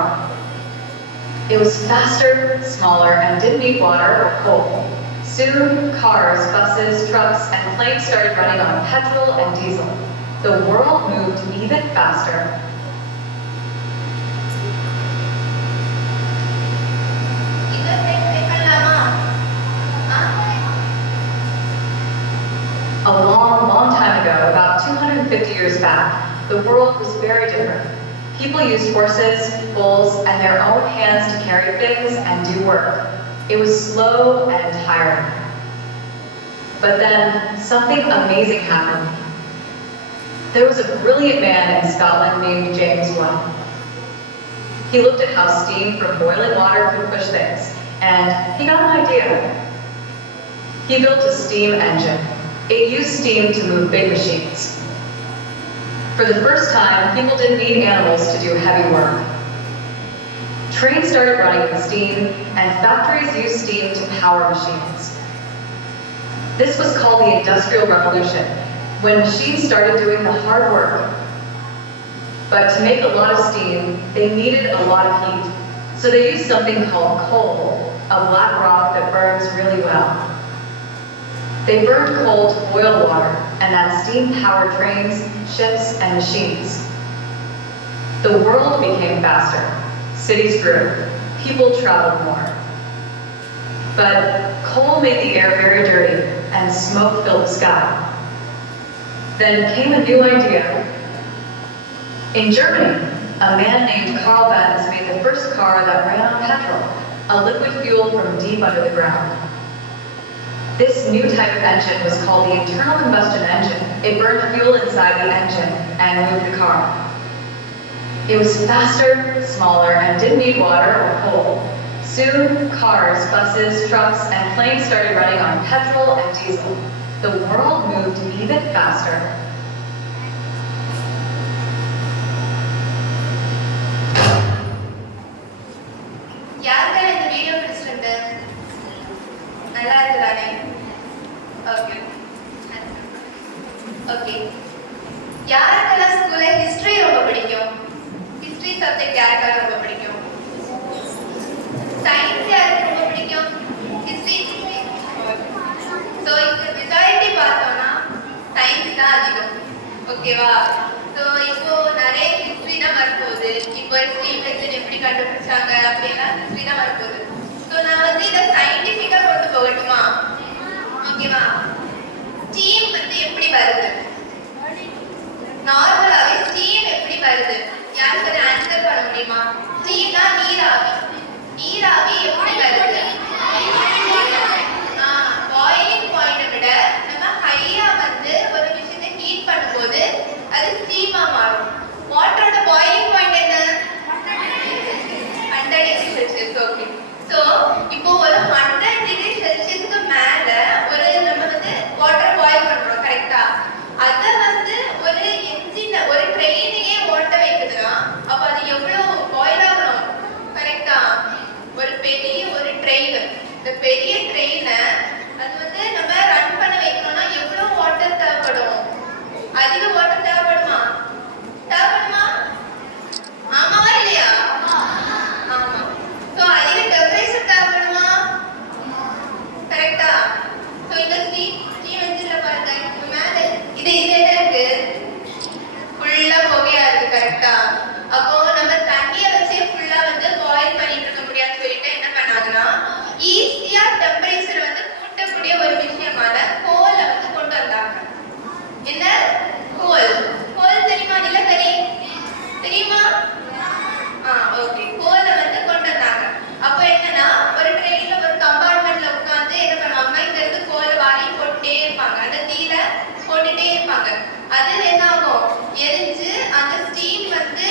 It was faster, smaller, and didn't need water or coal. Soon, cars, buses, trucks, and planes started running on petrol and diesel. The world moved even faster. A long time ago, about 250 years back, the world was very different. People used horses, bulls, and their own hands to carry things and do work. It was slow and tiring. But then something amazing happened. There was a brilliant man in Scotland named James Watt. He looked at how steam from boiling water could push things, and he got an idea. He built a steam engine. It used steam to move big machines. For the first time, people didn't need animals to do heavy work. Trains started running with steam, and factories used steam to power machines. This was called the Industrial Revolution, when machines started doing the hard work. But to make a lot of steam, they needed a lot of heat. So they used something called coal, a black rock that burns really well. They burned coal to boil water, and that steam powered trains, ships, and machines. The world became faster. Cities grew. People traveled more. But coal made the air very dirty, and smoke filled the sky. Then came a new idea. In Germany, a man named Karl Benz made the first car that ran on petrol, a liquid fuel from deep under the ground. This new type of engine was called the internal combustion engine. It burned fuel inside the engine and moved the car. It was faster, smaller, and didn't need water or coal. Soon, cars, buses, trucks, and planes started running on petrol and diesel. The world moved even faster. யாருக்கான இந்த video பிடிச்சிருக்கு? நல்லா இருக்குதானே? Okay okay. யாருக்கெல்லாம் ஸ்கூல்ல history ரொம்ப பிடிக்கும்? History subject யாருக்கெல்லாம் ரொம்ப பிடிக்கும்? சயின்ஸ் யாருக்கு ரொம்ப பிடிக்கும்? ஹிஸ்டரி. ஸோ இந்த மெஜாரிட்டி பார்த்தோம்னா சயின்ஸ் தான் அதிகம். ஓகேவா? ஸோ இப்போ நிறைய ஹிஸ்டரி தான் வரப்போகுது. இப்போ ஸ்டீம் என்ஜின் எப்படி கண்டுபிடிச்சாங்க அப்படின்னா ஹிஸ்டரி தான் வரப்போகுது. ஸோ நான் வந்து இதை சயின்டிஃபிக்காக கொண்டு போகட்டுமா? ஓகேவா? ஸ்டீம் வந்து எப்படி வருது? நார்மலாகவே ஸ்டீம் எப்படி வருது? யாருக்கு அதை ஆன்சர் பண்ண முடியுமா? ஸ்டீம்னா நீராவி. நீராவி எப்படி வருது? பாயிலிங் பாயிண்ட விட நம்ம ஹையா வந்து ஒரு விஷயத்தை ஹீட் பண்ணும்போது அது ஸ்டீமா மாறும். வாட்டரோட பாயிலிங் பாயிண்ட் என்ன? 100 டிகிரி செல்சியஸ். ஓகே. சோ இப்போ ஒரு 100 டிகிரி செல்சியஸ்க்கு மேல ஒரு நம்ம வந்து வாட்டர் பாயில் பண்றோம், கரெக்ட்டா? அத வந்து ஒரு என்ஜின் ஒரு ட்ரெயினையே ஓட்ட வைக்குதுன்னா அப்ப அது எவ்வளவு பாயில் ஆகணும், கரெக்ட்டா? ஒரு பெரிய ஒரு ட்ரெயின், இந்த பெரிய ட்ரெயினை அது வந்து நம்ம ரன் பண்ண வைக்கணும்னா எவ்வளவு வாட்டர் தேவைப்படும்? அதிக வாட்டர் தேவைப்படுமா? தேவைப்படுமா? ஆமாவா இல்லையா? ஆமா. சோ அதிக டெம்பரேச்சர் தேவைப்படுமா? கரெக்ட்டா? சோ இந்த ஸ்டீம் என்ஜின்ல பாருங்க, இது மேல இது என்ன இருக்கு? ஃபுல்லா புகையா இருக்கு, கரெக்ட்டா? அப்போ நம்ம தண்ணிய வச்சே ஃபுல்லா வந்து பாயில் பண்ணிட்டு இருக்க முடியாதுன்னு சொல்லிட்டு என்ன பண்ணாங்கன்னா ஈஸியா டெம்பரேச்சர் வந்து கூட்டக்கூடிய ஒரு விஷயமான கோல வந்து கொண்டு வந்தாங்க. என்ன கோல்? கோல் தெரியுமா? நிலக்கரி தெரியுமா? ஓகே. கோல வந்து கொண்டு வந்தாங்க. அப்போ என்னன்னா ஒரு ட்ரெயின்ல ஒரு கம்பார்ட்மெண்ட்ல உட்கார்ந்து என்ன பண்ணுவாங்க, இங்க இருந்து கோல வாரி போட்டுட்டே இருப்பாங்க, அந்த தீல போட்டுட்டே இருப்பாங்க. அது என்ன ஆகும்? எரிஞ்சு அந்த ஸ்டீம் வந்து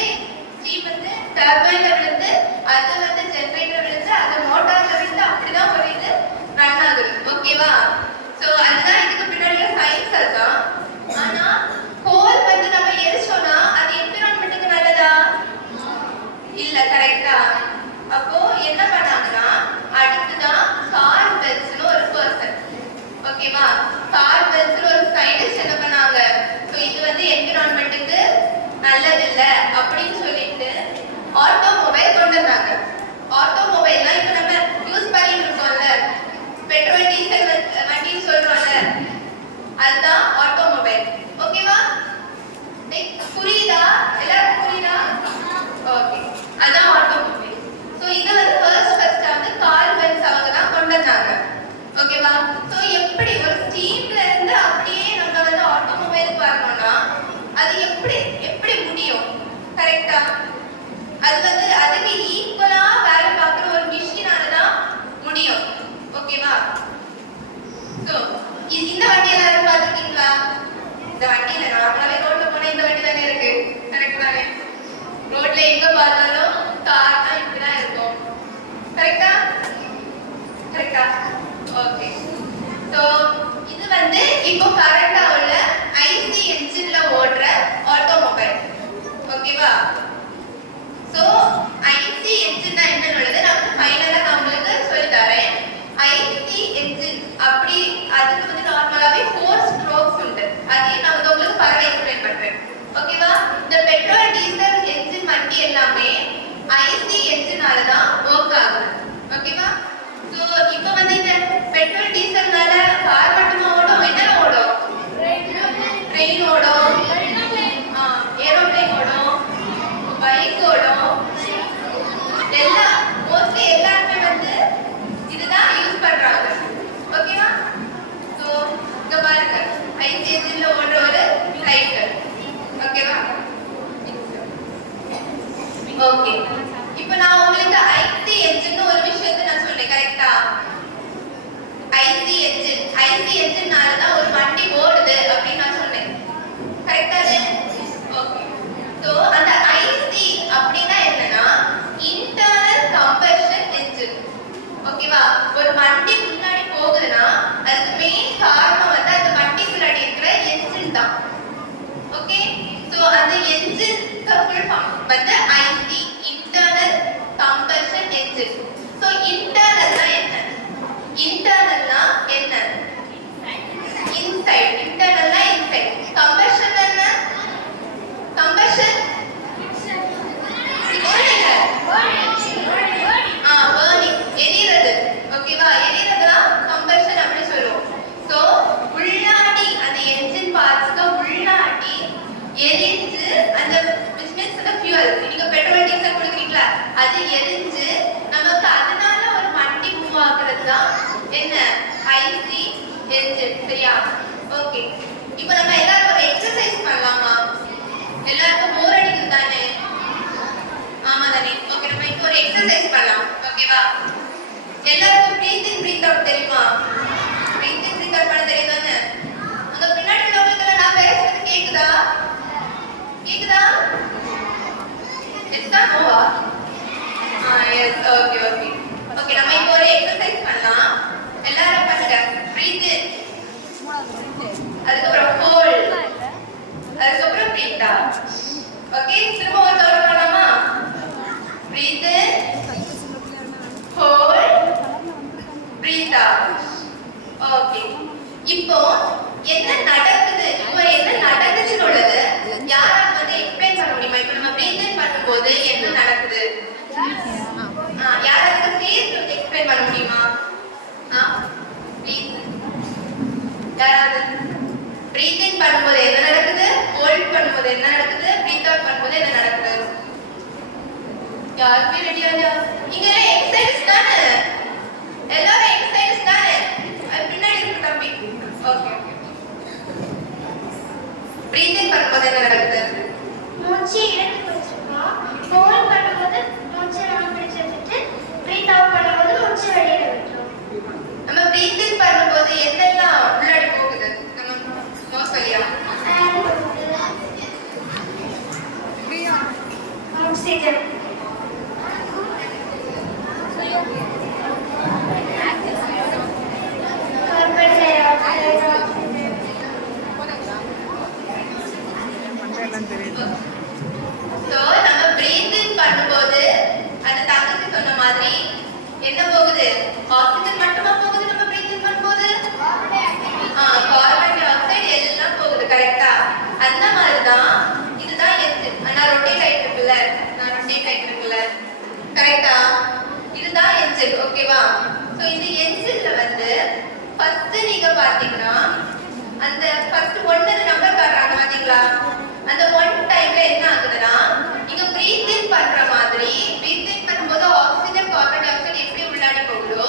டர்பைன்ல விழுந்து அது வந்து ஜெனரேட்டர் விழுந்து அது மோட்டார்ல விழுந்து அப்படிதான் ஒரு இது ரன் ஆகுது. ஓகேவா? சோ அதுதான் இதுக்கு பின்னாடி சயின்ஸ் அதுதான். ஆனா கோல் வந்து நம்ம எரிச்சோம்னா அது என்விரான்மென்ட்க்கு நல்லதா? இல்ல, கரெக்ட்டா? அப்போ என்ன பண்ணாங்கன்னா அடுத்துதான் கார்ல் பெல்ஸ்னு ஒரு பர்சன், ஓகேவா? கார்ல் பெல்ஸ்னு ஒரு சயின்டிஸ்ட் என்ன பண்ணாங்க, சோ இது வந்து என்விரான்மென்ட்க்கு நல்லது இல்ல அப்படின்னு சொல்லிட்டு ஆட்டோமொபைல் கொண்டு வந்தாங்க. ஆட்டோமொபைல்னா இப்ப நம்ம யூஸ் பண்ணிட்டு இருக்கோம்ல, பெட்ரோல் டீசல் வண்டின்னு சொல்றோம்ல, அதுதான் ஆட்டோமொபைல். ஓகேவா? புரியுதா? எல்லாருக்கும் புரியுதா? ஓகே. அதான் ஆட்டோமொபைல். சோ இது வந்து ஃபர்ஸ்ட் வந்து கார்ல் பென்ஸ் அவங்க தான் கொண்டு வந்தாங்க. ஓகேவா? சோ எப்படி ஒரு ஸ்டீம்ல இருந்து அப்படியே நம்ம வந்து ஆட்டோமொபைலுக்கு வரணும்னா அது எப்படி முடியும், கரெக்ட்டா? அது வந்து அதுக்கு ஈக்குவலா வேலை பார்க்குற ஒரு மிஷினால தான் முடியும். ஓகேவா? சோ இந்த வண்டி எல்லாரும் பார்த்துருக்கீங்களா? இந்த வண்டியில நார்மலாவே ரோட்ல போனா இந்த வண்டி தானே இருக்கு, கரெக்ட் தானே? ரோட்ல எங்க பார்த்தாலும் கார் தான் இப்படிதான் இருக்கும், கரெக்டா? கரெக்டா? ஓகே. சோ இது வந்து இப்போ கரண்டா உள்ள ஐசி என்ஜின்ல ஓடுற ஆட்டோமொபைல். ஓகேவா? சோ ஐசி என்ஜின்னா என்னன்னு நமக்கு ஃபைனலா நான் உங்களுக்கு சொல்லி தரேன். ஐசி என்ஜின் அப்படி அதுக்கு வந்து நார்மலாவே 4 ஸ்ட்ரோக்ஸ் உண்டு. அதையும் நான் வந்து உங்களுக்கு பரவ எக்ஸ்பிளைன் பண்றேன். ஓகேவா? இந்த பெட்ரோல் டீசல் என்ஜின் வண்டி எல்லாமே ஐசி என்ஜினால தான் வொர்க் ஆகுது. ஓகேவா? சோ இப்போ வந்து இந்த பெட்ரோல் டீசல்னால கார் மட்டுமா ஓடும்? என்ன ஓடும்? ட்ரெயின் ஓடும், ஏரோப்ளேன் ஓடும், பைக் ஓடும், மோஸ்ட்லி எல்லாருமே வந்து இதுதான் யூஸ் பண்றாங்க. ஓகேவா? சோ இங்க பாருங்க, ஐசி என்ஜின்ல ஓடுற ஒரு சைக்கிள். ஓகேவா? ஓகே. இப்போ நான் உங்களுக்கு ஐசி என்ஜின் ஒரு விஷயத்தை நான் சொன்னேன், கரெக்ட்டா? ஐசி என்ஜின்னால தான் ஒரு வண்டி ஓடுது அப்படின்னு நான் சொன்னேன், கரெக்ட்டா? ஓகே. சோ அந்த ஐசி அப்படினா என்னன்னா இன்டர்னல் கம்பஷன் என்ஜின். ஓகேவா? ஒரு வண்டி முன்னாடி போகுதுன்னா அதுக்கு மெயின் காரணம் வந்து அந்த வண்டிக்குள்ளாடி இருக்கிற என்ஜின் தான். ஓகே. சோ அந்த என்ஜின் ஃபுல் ஃபார்ம் வந்து IC, internal combustion engine. So இன்டர்னல்னா என்ன? இன்டர்னல்னா என்ன? இன்சைட். இன்டர்னல்னா இன்சைட். கம்பஷன் என்ன? கம்பஷன் burning, எரியுறது. ஓகேவா? எரியுறதுனா கம்பஷன் அப்படி சொல்லுவோம். சோ உள்ளாடி அந்த என்ஜின் பார்ட்ஸ்க்கு உள்ளாடி எரிஞ்சு அந்த பிசினஸ் அந்த ஃபியூல் நீங்க பெட்ரோல் டீசல் குடிக்கிறீங்களா அது எரிஞ்சு நமக்கு அதனால ஒரு வண்டி மூவ் ஆகுறது தான் என்ன? IC engine. சரியா? ஓகே. இப்போ நம்ம எல்லாரும் ஒரு எக்ஸர்சைஸ் பண்ணலாமா? எல்லாருக்கும் போர் அடிக்குது தானே? ஆமா தானே? ஓகே, நம்ம இப்போ ஒரு எக்ஸசைஸ் பண்ணலாம். ஓகேவா? எல்லாருக்கும் பிரீத் இன் பிரீத் அவுட் தெரியுமா? பிரீத் இன் பிரீத் அவுட் பண்ண தெரியும் தானே? அங்க பின்னாடி உள்ளவங்களுக்கு நான் பேசுறது கேக்குதா? கேக்குதா? எஸ்டா நோவா? எஸ். ஓகே ஓகே ஓகே, நம்ம இப்போ ஒரு எக்ஸசைஸ் பண்ணலாம். எல்லாரும் பண்ணுங்க. பிரீத் இன், அதுக்கப்புறம் ஹோல்ட், அதுக்கப்புறம் பிரீத் அவுட். ஓகே, திரும்ப ஒரு தடவை பண்ணலாமா? பிரீத் இன், ஹோல்ட், பிரீத் அவுட். ஓகே, இப்போ என்ன நடக்குது, இப்போ என்ன நடந்துச்சுன்னு உள்ளது யாராவது வந்து எக்ஸ்பிளைன் பண்ண முடியுமா? இப்போ நம்ம பிரீத் இன் பண்ணும்போது என்ன நடக்குது? யாராவது ஃபேஸ் வந்து எக்ஸ்பிளைன் பண்ண முடியுமா? ப்ளீஸ், யாராவது பிரீத் இன் பண்ணும்போது என்ன நடக்குது, ஹோல்ட் பண்ணும்போது என்ன நடக்குது, பிரீத் அவுட் பண்ணும்போது என்ன நடக்குது? யாருமே ரெடியா இல்லையா? நீங்க எல்லாம் எக்ஸசைஸ் தானே? எல்லாரும் எக்ஸசைஸ் தானே? அது பின்னாடி இருக்கு தம்பி. ஓகே ஓகே, பிரீத் இன் பண்ணும்போது என்ன நடக்குது? மூச்சு இழுத்து பிடிச்சிருக்கோம். ஹோல்ட் பண்ணும்போது மூச்சை நம்ம பிடிச்சு வச்சுட்டு பிரீத் அவுட் பண்ணும்போது மூச்சு வெளியில விட்டுரும். நம்ம பிரீத் இன் பண்ணும்போது என்னெல்லாம் உள்ளாடி போகுது நம்ம நோஸ் வழியா? Oxygen, carbon di oxide, so நம்ம பிரீத் இன் பண்ணும்போது அந்த தங்கச்சி சொன்ன மாதிரி என்ன போகுது? ஆக்சிஜன் மட்டுமா போகுது நம்ம பிரீத் இன் பண்ணும்போது? கார்பன் டை ஆக்சைடு எல்லாம் போகுது. கரெக்ட்டா? அந்த மாதிரி தான் இதுதான் என்ஜின். நான் ரொட்டேட் ஆயிட்டு இருக்குல்ல, கரெக்ட்டா? இதுதான் என்ஜின். ஓகேவா? சோ இந்த என்ஜின்ல வந்து ஃபர்ஸ்ட் நீங்க பாத்தீங்கன்னா அந்த ஃபர்ஸ்ட் 1 நம்பர் காட்டுறாங்க பாத்தீங்களா? அந்த 1 டைம்ல என்ன ஆகுதுன்னா, நீங்க பிரீத் இன் பண்ற மாதிரி பிரீத் இன் பண்ணும்போது ஆக்சிஜன் கார்பன் டை ஆக்சைடு எப்படி உள்ளாடி போகுதோ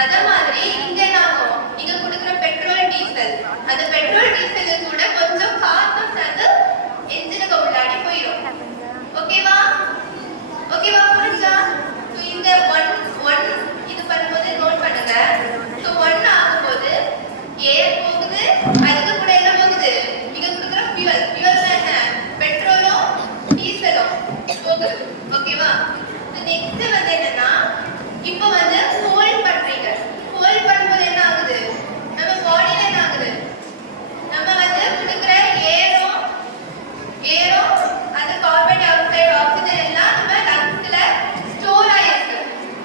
அத மாதிரி இங்க என்ன ஆகும்? நீங்க கொடுக்குற பெட்ரோல் டீசல், அந்த பெட்ரோல் டீசல் கூட கொஞ்சம் காத்தும் சேர்ந்து என்ஜினுக்கு உள்ளாடி போயிடும். ஓகேவா? ஓகேவா? புரிஞ்சா? சோ இந்த 1 இது பண்ணும்போது நோட் பண்ணுங்க. சோ 1 ஆகும்போது ஏர் போகுது, அதுக்கு கூட என்ன போகுது? நீங்க கொடுக்குற ஃபியூயல் என்ன? பெட்ரோலும் டீசலும் போகுது. ஓகேவா? நெக்ஸ்ட் வந்து என்னன்னா, இப்போ வந்து ஹோல்ட் பண்றீங்க. ஹோல்ட் பண்ணும்போது என்ன ஆகுது? நம்ம பாடியில என்ன ஆகுது? நம்ம வந்து கொடுக்குற ஏரும் அந்த கார்பன் டை ஆக்சைடு ஆக்சிஜன் எல்லாம் நம்ம லங்ஸ்ல ஸ்டோர் ஆயிருக்கு.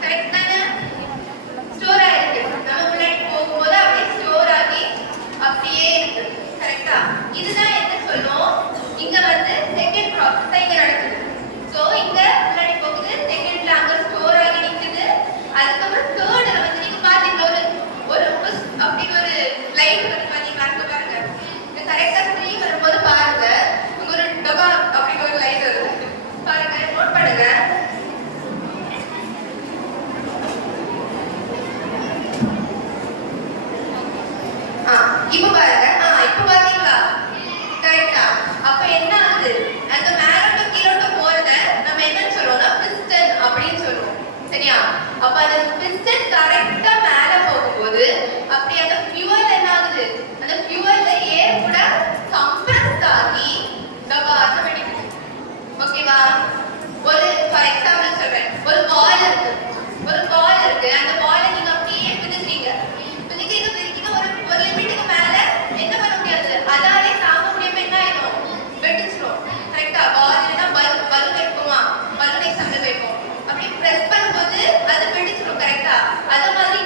கரெக்ட் தானே? ஸ்டோர் ஆயிருக்கு. நம்ம முன்னாடி போகும்போது அப்படியே ஸ்டோர் ஆகி அப்படியே இருக்கு. கரெக்டா? இதுதான் என்ன சொல்லும்? இங்க வந்து செகண்ட் ப்ராசஸ் தான் இங்க நடக்குது. சோ இங்க முன்னாடி போகுது, செகண்ட்ல அங்க ஸ்டோர் ஆகி நிக்குது. அதுக்கப்புறம் தேர்ட்ல வந்து நீங்க பாத்தீங்க ஒரு புஷ் அப்படி ஒரு லைட் வந்து பாத்தீங்களா? அங்க பாருங்க. இந்த கரெக்டா 3 வரும்போது பாருங்க, அங்க ஒரு டபா அப்படி ஒரு லைட் வருது. பாருங்க, நோட் பண்ணுங்க. இப்போ பாருங்க. இப்போ பாத்தீங்களா? கரெக்ட்டா? அப்ப என்ன ஆகுது? அந்த மேலோட்ட கீழோட்ட போறத நம்ம என்னன்னு சொல்றோம்னா பிஸ்டன் அப்படின்னு சொல்றோம். சரியா? அப்ப அந்த பிஸ்டன் கரெக்ட்டா மேல போகும்போது அப்படி அந்த ஃபியூயல் என்ன ஆகுது? அந்த ஃபியூயல்ல ஏர் கூட கம்ப்ரஸ் ஆகி டபார்னு வெடிக்குது. ஓகேவா? ஒரு ஃபார் எக்ஸாம்பிள் சொல்றேன். ஒரு பால் இருக்கு. அந்த பாலை நீங்க அப்படியே பிதுக்குறீங்க. ஒரு லிமிட்டுக்கு மேல என்ன பண்ண முடியாது? அதாலே தாங்க முடியாம என்ன ஆயிடும்? வெடிச்சிரும். கரெக்ட்டா? பால்னா பலூன் வைப்போமா? பலூன் எக்ஸாம்பிள் வைப்போம். அப்படி பிரஸ் பண்ணும்போது அது வெடிச்சிரும். கரெக்ட்டா? அத மாதிரி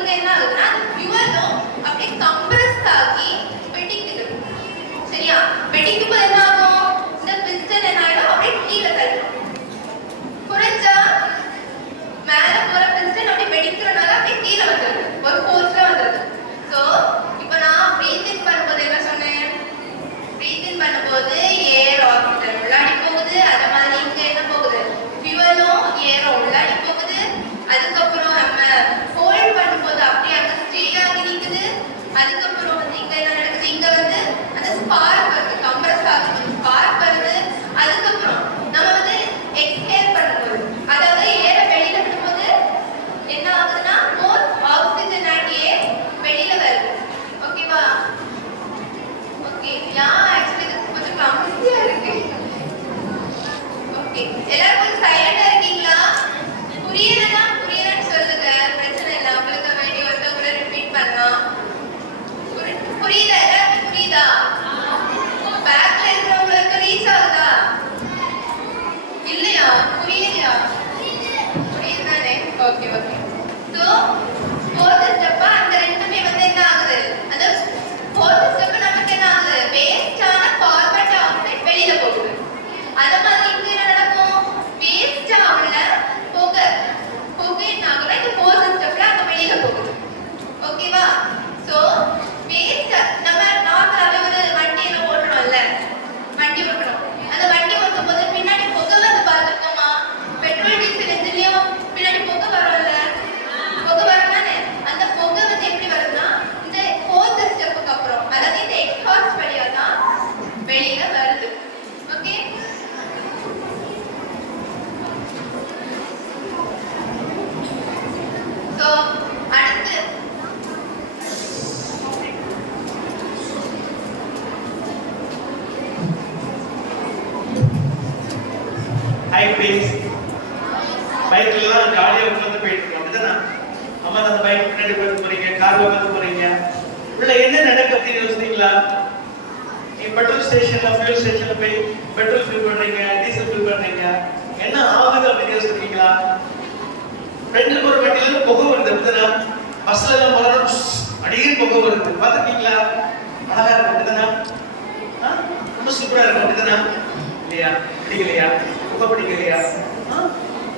ஓகே ஓகே. ஸோ ஃபோர்த் ஸ்டெப்பா அந்த ரெண்டுமே வந்து என்ன ஆகுது? அந்த ஃபோர்த் ஸ்டெப் நமக்கு என்ன ஆகுது? வேஸ்டான கார்பன் டை ஆக்சைடு வெளியில போகுது. அதே மாதிரி இங்க என்ன நடக்கும்? வேஸ்ட் ஆகல புகை என்ன ஆகுதுன்னா இந்த ஃபோர்த் ஸ்டெப்ல அங்க வெளியில போகுது. ஓகேவா? ஸோ வேஸ்ட் நம்ம நார்மலாவே ஒரு வண்டியில ஓட்டுறோம்ல, வண்டி ஓட்டுறோம். அந்த வண்டி ஓட்டும் போது பின்னாடி புகை வந்து பார்த்துருக்கோமா? பெட்ரோல் டீசல் எதுலயும் பின்னாடி புகை வரும்ல, புகை வரும் தானே? அந்த புகை வந்து எப்படி வருதுன்னா இந்த ஃபோர்த் ஸ்டெப்புக்கு அப்புறம், அதாவது இந்த எக்ஸாஸ்ட் வழியா தான் வெளியில வருது. ஓகே? ஸோ அடுத்து ஹை ப்ளீஸ். பைக்லாம் ஜாலியாக உட்காந்து போயிட்டு இருக்கோம், அப்படிதானே? அம்மா அந்த பைக் பின்னாடி உட்காந்து போறீங்க, கார் உட்காந்து போறீங்க. உள்ள என்ன நடக்கு அப்படின்னு யோசித்தீங்களா? நீங்க பெட்ரோல் ஸ்டேஷன்ல, ஃபியூல் ஸ்டேஷன்ல போய் பெட்ரோல் ஃபில் பண்றீங்க, டீசல் ஃபில் பண்றீங்க. என்ன ஆகுது அப்படின்னு யோசிக்கிறீங்களா? ஃப்ரெண்ட்ல போற வண்டியில புகை வருது, அப்படிதானே? பஸ்ல எல்லாம் போறோம், அடிக்கடி புகை வருது, பார்த்துருக்கீங்களா? அழகா இருக்கு, அப்படிதானே? ரொம்ப சூப்பரா இருக்கு, அப்படிதானே? இல்லையா? பிடிக்கலையா? புகை பிடிக்கலையா?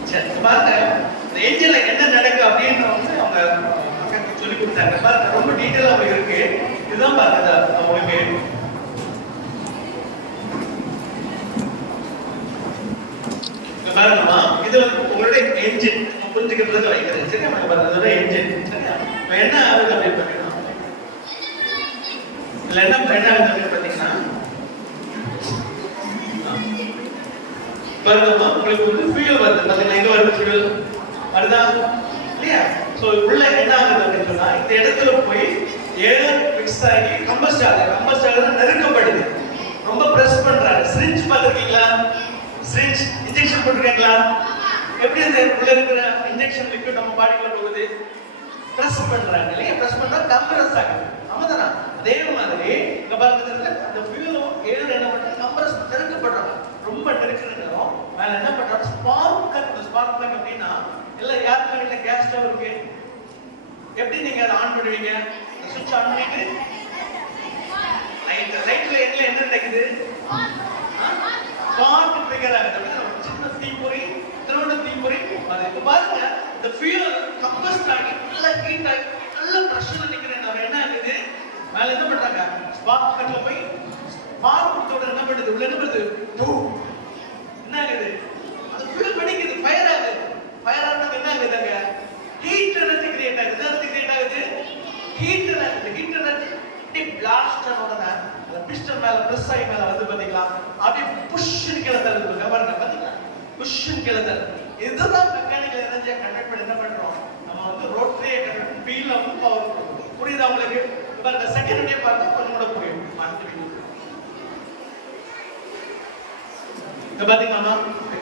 சரி, பாருங்க இந்த என்ஜின்ல என்ன நடக்கு அப்படின்னு வந்து அவங்க அக்காக்கு சொல்லி கொடுத்தாங்க. பாருங்க ரொம்ப டீட்டெயிலா அவங்க இருக்கு. இதுதான் பாருங்க உங்களுக்கு பாருங்கம்மா, இது வந்து உங்களுடைய என்ஜின் புரிஞ்சுக்கிறதுக்கு வைக்கிறேன். சரியா? பாருங்க அதோட என்ஜின். சரியா? என்ன ஆகுது அப்படின்னு பார்த்தீங்கன்னா, இதுல என்ன ஆகுது அப்படின்னு பார்த்தீங்கன்னா, வருதுமா உங்களுக்கு வந்து ஃபியூல் வருது. பாத்தீங்கன்னா எங்க வருது ஃபியூல் வருதா இல்லையா? சோ உள்ள என்ன ஆகுது அப்படின்னு சொன்னா, இந்த இடத்துல போய் ஏர் மிக்ஸ் ஆகி கம்பஸ்ட் ஆகுது, நெருக்கப்படுது. ரொம்ப பிரஸ் பண்றாங்க. சிரிஞ்ச் பார்த்திருக்கீங்களா? சிரிஞ்ச் இன்ஜெக்ஷன் போட்டுருக்கீங்களா? எப்படி இந்த உள்ள இருக்கிற இன்ஜெக்ஷன் லிக்விட் நம்ம பாடிக்குள்ள போகுது? பிரஸ் பண்றாங்க இல்லையா? பிரஸ் பண்ணா கம்ப்ரஸ் ஆகுது. ஆமாதானா? அதே மாதிரி இங்க பாருங்க, அந்த ஃபியூலும் ஏர் என்ன பண்றாங்க? கம்ப்ரஸ் நெருக்கப்படுறாங்க. ரொம்ப நெருக்கிறோம். மேல என்ன பண்றாங்க? Spark cut. ஸ்பார்க் பிளக் அப்படின்னா எல்லாம் யாருக்கு வீட்டுல கேஸ் ஸ்டவ் இருக்கு, எப்படி நீங்க அதை ஆன் பண்ணுவீங்க? சுவிட்ச் ஆன் பண்ணிட்டு ரைட்ல எண்ட்ல என்ன நடக்குது? ஸ்பார்க் ட்ரிகர் ஆகுது. சின்ன தீப்பொறி, திருவண்ண தீப்பொறி. அது இப்ப பாருங்க, இந்த ஃபியூல் கம்பஸ்ட் ஆகி நல்லா ஹீட் ஆகி நல்ல பிரஷர்ல நிக்கிறேன். என்ன ஆகுது? மேல என்ன பண்றாங்க? ஸ்பார்க் கட்ல போய் ஸ்பார்க் என்ன பண்ணுது? உள்ள என்ன பண்ணுது? என்ன ஆகுது? அது ஃபியூல் பண்ணிக்குது, ஃபயர் ஆகுது. ஃபயர் ஆனது என்ன ஆகுது? அங்க ஹீட் எனர்ஜி கிரியேட் ஆகுது. எனர்ஜி கிரியேட் ஆகுது, heat energy. Heat energy the blast ஆனோடனே அந்த பிஸ்டன் மேல பிரஸ் ஆகி மேல வந்து பாத்தீங்களா, அப்படியே புஷ்ன்னு கீழே தள்ளுது. பாருங்க, பாத்தீங்களா? புஷ்ன்னு கீழே தள்ளுது. இதுதான் மெக்கானிக்கல் எனர்ஜியை கன்வெர்ட் பண்ணி என்ன பண்றோம்? நம்ம வந்து ரோட்டரியை கன்வெர்ட் பண்ணி வீல்ல வந்து பவர் கொடுக்கும். புரியுதா உங்களுக்கு? பாருங்க, செகண்ட் டே பார்த்து கொஞ்சம் கூட புரியும். இங்க பாத்தீங்கன்னா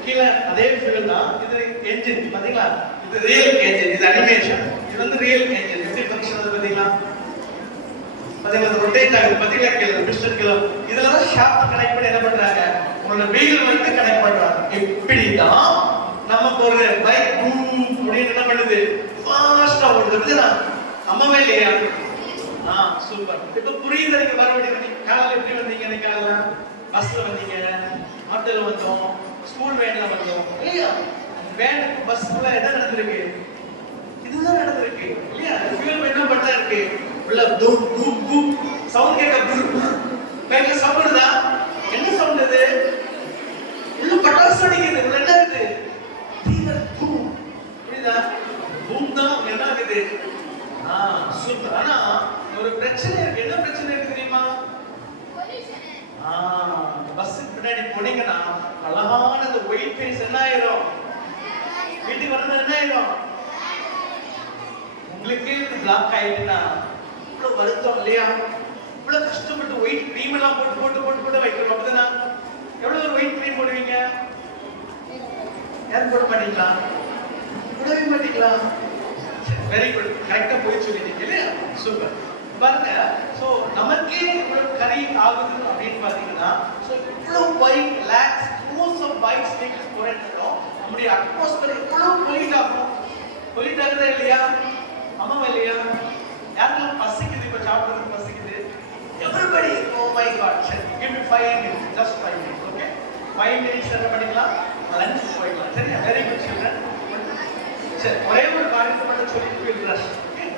கீழே அதே ஃபியூல் தான். இது என்ஜின் பாத்தீங்களா? இது ரியல் என்ஜின், இது அனிமேஷன். இது வந்து ரியல் என்ஜின். எப்படி ஃபங்க்ஷன் ஆகுது பாத்தீங்களா? பாத்தீங்களா? இது ரொட்டேட் ஆகுது பாத்தீங்களா? கீழே பிஸ்டன் கீழே இதுல தான் ஷாஃப்ட் கனெக்ட் பண்ணி என்ன பண்றாங்க? உங்களோட வீல் வந்து கனெக்ட் பண்றாங்க. இப்படிதான் நமக்கு ஒரு பைக் அப்படின்னு என்ன பண்ணுது? ஃபாஸ்டா ஓடுது. அப்படிதானா? அம்மாவே இல்லையா? சூப்பர். இப்ப புரியுது. நீங்க வர வேண்டியது காலையில எப்படி வந்தீங்க? இன்னைக்கு காலையில பஸ்ல வந்தீங்க, ஆட்டோல வந்தோம், ஸ்கூல் வேன்ல வந்தோம் இல்லையா? வேனுக்கு பஸ்ல என்ன நடந்திருக்கு? இதுதான் நடந்திருக்கு இல்லையா? ஃபியூல் என்ன பண்ணா இருக்கு? உள்ள தூம் தூம் தூம் சவுண்ட் கேட்க பேக்ல சவுண்ட் தான். என்ன சவுண்ட் இது? உள்ள பட்டாசு அடிக்குது. உள்ள என்ன இருக்குது? தூம். புரியுதா? பூம் தான் என்ன ஆகுது? சூப்பர். ஆனா ஒரு பிரச்சனை இருக்கு. என்ன பிரச்சனை இருக்கு தெரியுமா? பஸ்ஸுக்கு பின்னாடி போனீங்கன்னா அழகான அந்த ஒயிட் ஃபேஸ் என்ன ஆயிரும்? வீட்டுக்கு வரது என்ன ஆயிரும்? உங்களுக்கே பிளாக் ஆயிடுச்சுன்னா இவ்வளவு வருத்தம் இல்லையா? இவ்வளவு கஷ்டப்பட்டு ஒயிட் க்ரீம் எல்லாம் போட்டு போட்டு போட்டு போட்டு வைக்கிறோம். அப்படிதானா? எவ்வளவு ஒரு ஒயிட் க்ரீம் போடுவீங்க? யாரும் போட மாட்டீங்களா? போடவே மாட்டீங்களா? Very good. கரெக்டா போய் சொல்லிட்டீங்க இல்லையா? சூப்பர். பாருங்க, சோ நமக்கே இவ்வளவு கரி ஆகுது அப்படின்னு பாத்தீங்கன்னா, சோ இவ்வளவு bike lakhs crores of bikes வீக்ஸ் போறேன்னு நம்முடைய அட்மாஸ்பியர் இவ்வளவு பொல்யூட் ஆகும். இல்லையா? அம்மாவா இல்லையா? யாருக்கெல்லாம் பசிக்குது? இப்போ சாப்பிடுறது பசிக்குது? எவ்ரிபடி. Oh my god. சரி, give me 5 minutes, just 5 minutes, okay? 5 minutes என்ன பண்ணிக்கலாம்? லஞ்ச் போயிடலாம். சரியா? Very good children. சரி, ஒரே ஒரு காரியத்தை மட்டும் சொல்லிட்டு we'll rush. Okay?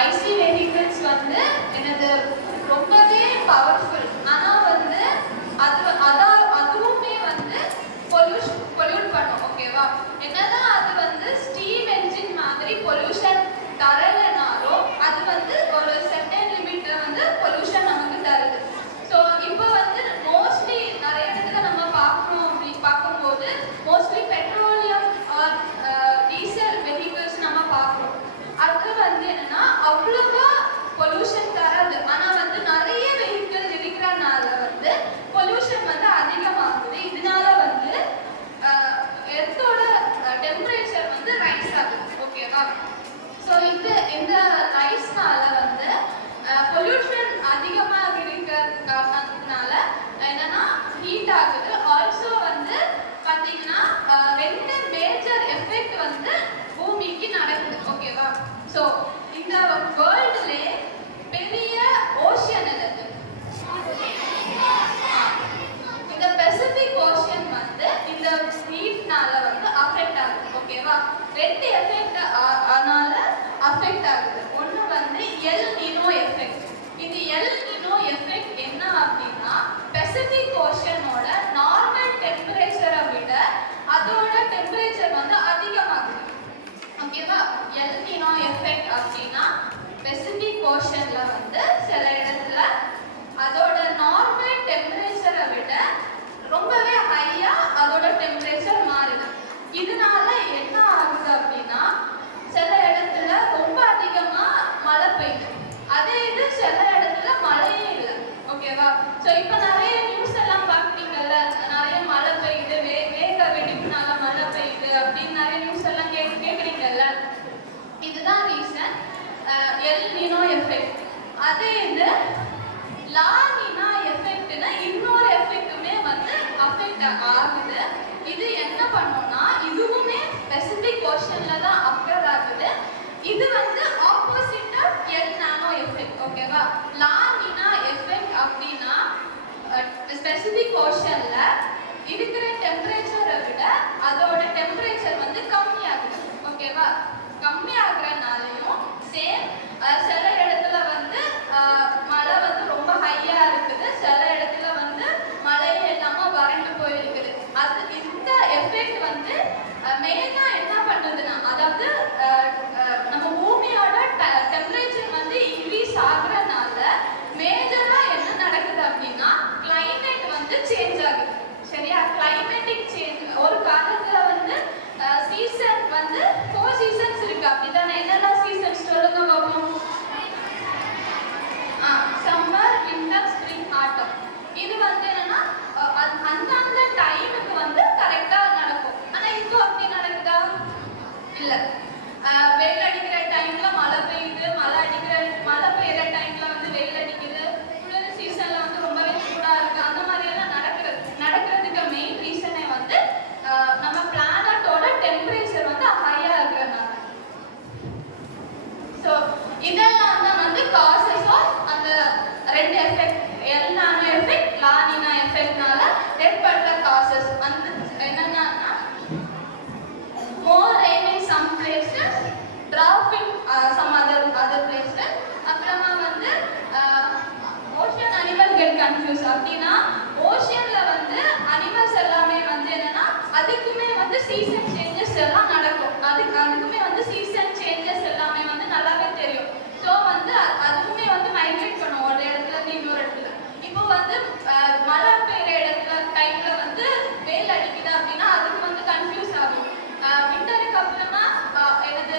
IC vehicles வந்து என்னது ரொம்பவே பவர்ஃபுல். ஆனா வந்து அதுவுமே வந்து பொல்யூட் பண்ணும். ஓகேவா? என்னதான் அது வந்து ஸ்டீம் என்ஜின் மாதிரி பொல்யூஷன் தரலைனாலும் அது வந்து ஒரு செர்டன் லிமிட்ல வந்து பொல்யூஷன் நமக்கு தருது. ஸோ இப்போ வந்து மோஸ்ட்லி நிறைய இடத்துல நம்ம பார்க்கணும் அப்படி பார்க்கும்போது mostly petroleum R diesel vehicles நம்ம பார்க்குறோம். அது வந்து என்னன்னா அவ்வளவா பொல்யூஷன் தராது. ஆனா வந்து நிறைய வெஹிக்கிள் இருக்கிறனால வந்து பொல்யூஷன் வந்து அதிகமாகுது. இதனால வந்து எர்த்தோட டெம்பரேச்சர் வந்து ரைஸ் ஆகுது. ஓகேவா? ஸோ இந்த ரைஸ்னால வந்து பொல்யூஷன் அதிகமாக இருக்கிற காரணத்தினால என்னன்னா ஹீட் ஆகுது. ஆல்சோ வந்து பார்த்தீங்கன்னா ரெண்டு மேஜர் எஃபெக்ட் வந்து பூமிக்கு நடக்குது. ஓகேவா? ஸோ இந்த வேர்ல்டுலே பெரிய ஓஷன் எது? இந்த பெசிபிக் ஓஷன் வந்து இந்த ஹீட்னால வந்து அஃபெக்ட் ஆகுது. ஓகேவா? ரெண்டு எஃபெக்ட் அதனால அஃபெக்ட் ஆகுது. ஒன்று வந்து எல் நினோ எஃபெக்ட். இந்த எல் நினோ எஃபெக்ட் என்ன அப்படின்னா பெசிபிக் ஓஷனோட நார்மல் டெம்பரேச்சரை விட அதோட டெம்பரேச்சர் வந்து அதிகமாகுது. ஓகேவா? எல் நினோ எஃபெக்ட் அப்படின்னா பெசிபிக் ஓஷன்ல வந்து சில இடத்துல அதோட நார்மல் டெம்பரேச்சரை விட ரொம்பவே ஹையா அதோட டெம்பரேச்சர் மாறுது. இதனால என்ன ஆகுது அப்படின்னா சில இடத்துல ரொம்ப அதிகமா மழை பெய்யுது. அதே இது சில இடத்துல மழையே இல்லை. ஓகேவா? ஸோ இப்போ நிறைய நியூஸ் எல்லாம் பார்க்குறீங்கல்ல, நிறைய மழை பெய்யுது, வேக வெடிப்புனால மழை பெய்யுது அப்படின்னு நிறைய நியூஸ் எல்லாம் கேட்குறீங்கல்ல. இதுதான் ரீசன் எல் நினோ எஃபெக்ட். அதே இது லா நினா எஃபெக்ட்னா இன்னொரு எஃபெக்ட்டுமே வந்து அஃபெக்ட் ஆகுது. இது என்ன பண்ணோம்னா இதுவுமே பெசிபிக் ஓஷன்ல தான் அக்கர் ஆகுது. இது வந்து opposite of El Nino effect. ஓகேவா? லா நினா எஃபெக்ட் அப்படின்னா ஸ்பெசிபிக் ஓஷன்ல இருக்கிற டெம்பரேச்சரை விட அதோட டெம்பரேச்சர் வந்து கம்மியாகுது. ஓகேவா? கம்மி ஆகுறனாலையும் சேம் சில இடத்துல வந்து மழை வந்து ரொம்ப ஹையா இருக்குது, சில இடத்துல வந்து மழையே இல்லாம வறண்டு போயிருக்குது. அது இந்த எஃபெக்ட் வந்து மெயினா என்ன பண்ணுதுன்னா அதாவது நம்ம பூமியோட டெம்பரேச்சர் வந்து இன்க்ரீஸ் ஆகுறதுனால மேஜரா என்ன நடக்குது அப்படின்னா கிளைமேட் வந்து சேஞ்ச் ஆகுது. சரியா? Climatic change. ஒரு காலத்துல வந்து சீசன் வந்து 4 சீசன்ஸ் இருக்கு. அப்படிதானே? என்னெல்லாம் சீசன்ஸ் சொல்லுங்க பாப்போம். சம்மர், வின்டர், ஸ்ப்ரிங், ஆட்டம். இது வந்து என்னன்னா அந்தந்த டைமுக்கு வந்து கரெக்டா நடக்கும். ஆனா இப்போ அப்படி நடக்குதா? இல்ல. வெயில் அடிக்கிற டைம்ல மழை பெய்யுது, மழை பெய்யுற டைம்ல வந்து வெயில் அடிக்குது, குளிர் சீசன்ல வந்து ரொம்பவே சூடா இருக்கு. அந்த மாதிரி எல்லாம் நடக்கிறதுக்கு மெயின் ரீசனே வந்து நம்ம பிளானட்டோட டெம்பரேச்சர் வந்து ஹையா இருக்கிறதுனால. ஸோ இதெல்லாம் தான் வந்து காசஸ் ஆஃப் அந்த ரெண்டு எஃபெக்ட், எல் நானோ எஃபெக்ட், லா நினா எஃபெக்ட்னால ஏற்படுற காசஸ். அந்த என்னன்னா more rain in some places, drought in some other places. அப்புறமா வந்து ocean animal get confused. அப்படின்னா ஓஷன்ல வந்து அனிமல்ஸ் எல்லாமே வந்து என்னன்னா அதுக்குமே வந்து சீசன் சேஞ்சஸ் எல்லாம் நடக்கும். அதுக்குமே வந்து சீசன் சேஞ்சஸ் எல்லாமே வந்து நல்லாவே தெரியும். ஸோ வந்து அதுக்குமே வந்து மைக்ரேட் பண்ணும் ஒரு இடத்துல இருந்து இன்னொரு இடத்துல. இப்போ வந்து மழை பெய்யுற டைம்ல வந்து வெயில் அடிக்குது அப்படின்னா அதுக்கு வந்து கன்ஃபியூஸ் ஆகும். விண்டருக்கு அப்புறமா என்னது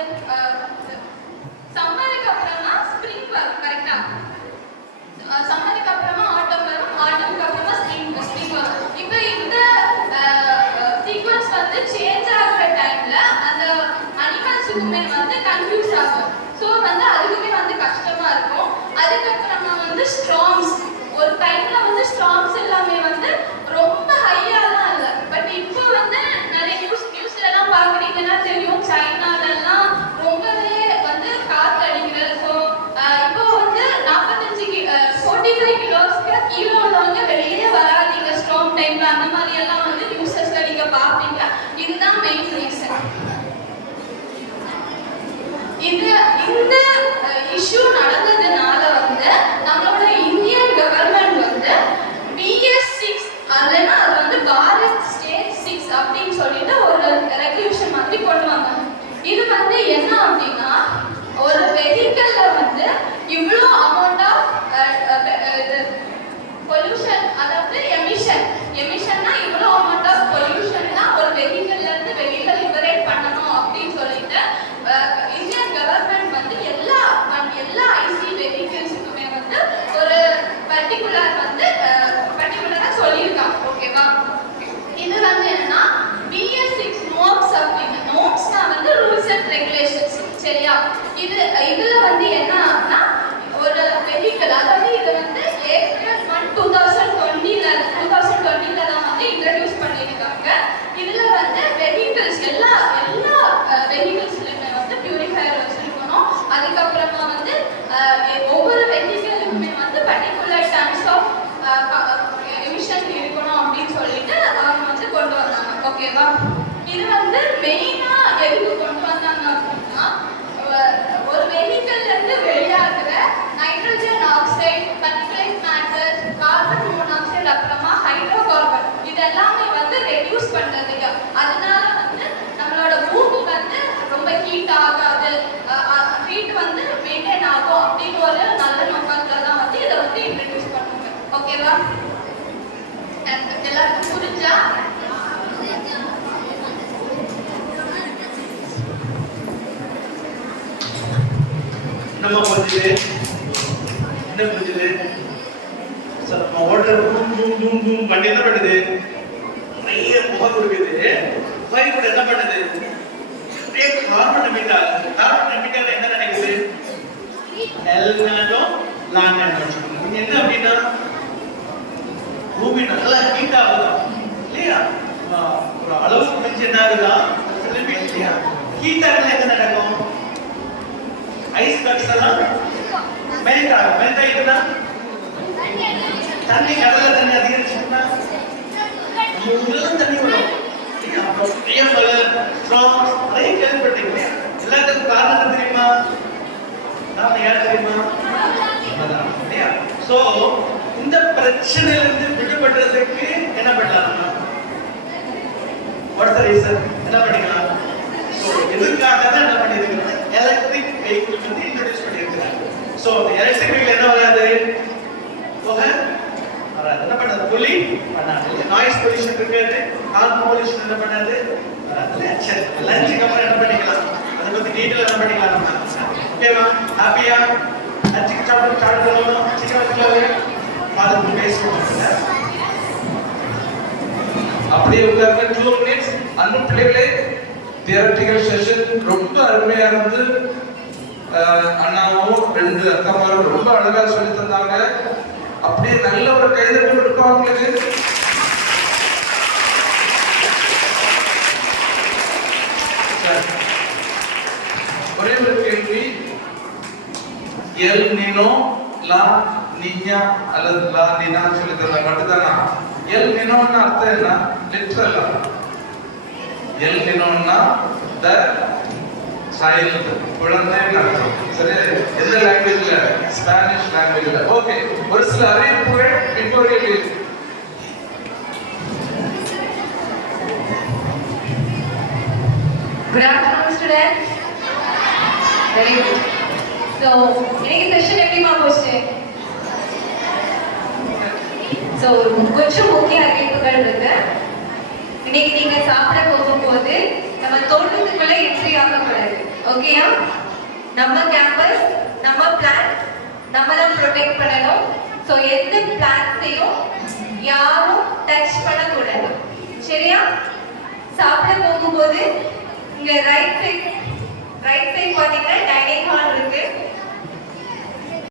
சம்மருக்கு அப்புறமா ஸ்ப்ரிங் வரும். கரெக்டா? சம்மருக்கு அப்புறமா ஆட்டம் வரும், ஆட்டம்க்கு அப்புறமா ஸ்ப்ரிங் வரும். இப்போ இந்த சீக்வன்ஸ் வந்து சேஞ்ச் ஆகுற எல்லாத்துக்குமே வந்து கன்ஃபியூஸ் ஆகும். ஸோ வந்து அதுக்குமே வந்து கஷ்டமா இருக்கும். அதுக்கப்புறமா வந்து ஸ்ட்ராங்ஸ், ஒரு டைம்ல வந்து ஸ்ட்ராங்ஸ் எல்லாமே வந்து ரொம்ப ஹையாலாம் இல்லை. பட் இப்போ வந்து நிறைய நியூஸ்ல எல்லாம் பார்க்குறீங்கன்னா தெரியும், சைனாலெல்லாம் ரொம்பவே வந்து காற்று அடிக்கிறது. ஸோ இப்போ வந்து 45 கிலோஸ்க்கு கீழே உள்ளவங்க வெளியே வராதீங்க ஸ்ட்ராங் டைம்ல, அந்த மாதிரி எல்லாம் வந்து நியூஸஸ்ல நீங்க பார்ப்பீங்க. இதுதான் மெயின் ரீசன். இந்த இஷ்யூ நடந்ததுனால வந்து நம்மளோட இந்தியன் கவர்மெண்ட் வந்து BS6 அல்லனா அது வந்து பாரத் ஸ்டேட் 6 அப்படின்னு சொல்லிட்டு ஒரு ரெகுலேஷன் மாதிரி கொண்டு வந்தாங்க. இது வந்து என்ன அப்படின்னா, ஒரு வெஹிக்கல்ல வந்து இவ்வளோ அமௌண்ட் ஆஃப் பொல்யூஷன், அதாவது எமிஷன்னா இவ்வளோ அமௌண்ட் ஆஃப் பொல்யூஷன் தான் ஒரு வெஹிக்கல்ல இருந்து வெளியில லிபரேட் பண்ணணும் அப்படின்னு சொல்லிட்டு இந்தியன் கவர்மெண்ட் வந்து எல்லா ஐசி வெஹிக்கிள்ஸுக்குமே வந்து ஒரு பர்டிகுலரா சொல்லியிருக்காங்க. ஓகேவா? இது வந்து என்னன்னா BS6 நோம்ஸ் அப்படின்னு, நோம்ஸ்னா வந்து ரூல்ஸ் அண்ட் ரெகுலேஷன்ஸ். சரியா? இதுல வந்து என்ன ஆகுனா, ஒரு வெஹிக்கிள், அதாவது இது வந்து ஏப்ரல் 1 2020ல தான் வந்து இன்ட்ரோடியூஸ் பண்ணியிருக்காங்க. இதுல வந்து வெஹிக்கிள்ஸ் எல்லா வெஹிக்கிள்ஸ்லயுமே வந்து பியூரிஃபையர் வச்சிருக்கணும். அதுக்கப்புறமா வந்து ஒவ்வொரு வெஹிக்கிளுக்குமே வந்து பர்டிகுலர் டைப்ஸ் ஆஃப் எமிஷன் இருக்கணும் அப்படின்னு சொல்லிட்டு அவங்க வந்து கொண்டு வந்தாங்க. ஓகேவா? இது வந்து மெயினா எதுக்கு கொண்டு வந்தாங்க அப்படின்னா, ஒரு வெஹிக்கிள்ல இருந்து வெளியாகிற nitrogen oxide, particulate matter, carbon monoxide, அப்புறமா ஹைட்ரோகார்பன், இது எல்லாமே வந்து ரெடியூஸ் பண்றதுக்கு. அதனால வந்து நம்மளோட பூமி வந்து ரொம்ப ஹீட் ஆகாது, ஹீட் வந்து மெயின்டைன் ஆகும் அப்படின்னு ஒரு நல்ல நோக்கத்துல தான் வந்து இதை வந்து இன்ட்ரடியூஸ் பண்ணுவாங்க. ஓகேவா? எல்லாருக்கும் புரிஞ்சா? நம்ம புரிஞ்சுது? என்ன புரிஞ்சுது? சார் நம்ம ஓடுற பூம் பூம் பூம் பூம் வண்டி என்ன பண்ணுது? நிறைய புகை கொடுக்குது. புகை கூட என்ன பண்ணுது? கார்பன் எமிட்டர் என்ன நினைக்குது? எல்னாலும் லானாலும் என்ன அப்படின்னா, பூமி நல்லா ஹீட் ஆகுதா இல்லையா? ஒரு அளவுக்கு மிஞ்சி என்ன ஆகுதா இல்லையா? ஹீட் ஆகல என்ன நடக்கும்? ஐஸ் கட்ஸ் எல்லாம் மெல்ட் ஆகும். மெல்ட் ஆகிடுனா தண்ணி, கடல்ல தண்ணி அதிகரிச்சுன்னா தண்ணி வரும். நிறைய கேள்விப்பட்டீங்க. எல்லாத்துக்கும் காரணம் தெரியுமா? யார் தெரியுமா? சோ இந்த பிரச்சனையில இருந்து விடுபடுறதுக்கு என்ன பண்ணலாம்? என்ன பண்ணிக்கலாம்? எதுக்காக தான் என்ன பண்ணிருக்காங்க? எலக்ட்ரிக் வெஹிக்கிள் வந்து இன்ட்ரோடியூஸ் பண்ணிருக்காங்க. சோ எலக்ட்ரிக் வெஹிக்கிள் என்ன வராது? போக வராது. என்ன பண்ணாது? பொல்யூட் பண்ணாது. நாய்ஸ் பொல்யூஷன் இருக்காது, கார்பன் பொல்யூஷன் என்ன பண்ணாது? சரி, லஞ்சுக்கு அப்புறம் என்ன பண்ணிக்கலாம்? அதை பத்தி டீட்டெயில் என்ன பண்ணிக்கலாம் நம்ம? ஓகேவா? ஹாப்பியா? லஞ்சுக்கு சாப்பிட்டு பண்ணணும். சீக்கிரம் வச்சுக்கலாங்க. பார்த்து பேசுவோம். அப்படியே உட்கார்ந்து 2 மினிட்ஸ். அன்பு பிள்ளைகளே, தியரட்டிக்கல் செஷன் ரொம்ப அருமையா இருந்து, அண்ணாவும் 2 அக்காமாரும் ரொம்ப அழகா சொல்லி தந்தாங்க. அப்படியே நல்ல ஒரு கைதட்டல் இருக்கும் அவங்களுக்கு. ஒரே ஒரு கேள்வி, எல் நினோ லா நிஞா அல்லது லா நினா சொல்லி தந்தாங்க மட்டும்தானா? எல் நினோன்னு அர்த்தம் என்ன? லிட்டரலா எல் நினோன்னா த சைல்டு, குழந்தைன்னு அர்த்தம். சரி, எந்த லாங்குவேஜ்ல? ஸ்பானிஷ் லாங்குவேஜ்ல. ஓகே, ஒரு சில அறிவிப்புகள் இப்போதைக்கு. Good afternoon, students. Very good. So, இன்னைக்கு செஷன் எப்படிமா போச்சு? ஸோ கொஞ்சம் முக்கிய அறிவிப்புகள் இருக்கு. இன்னைக்கு நீங்க சாப்பிட போகும்போது நம்ம தோட்டத்துக்குள்ள என்ட்ரி ஆகக்கூடாது. ஓகேயா? நம்ம கேம்பஸ், நம்ம பிளான் நம்ம தான் ப்ரொடெக்ட் பண்ணணும். ஸோ எந்த பிளான்ஸையும் யாரும் டச் பண்ணக்கூடாது. சரியா? சாப்பிட போகும்போது இங்க ரைட் சைட் ரைட் சைடு பார்த்தீங்கன்னா டைனிங் ஹால் இருக்கு.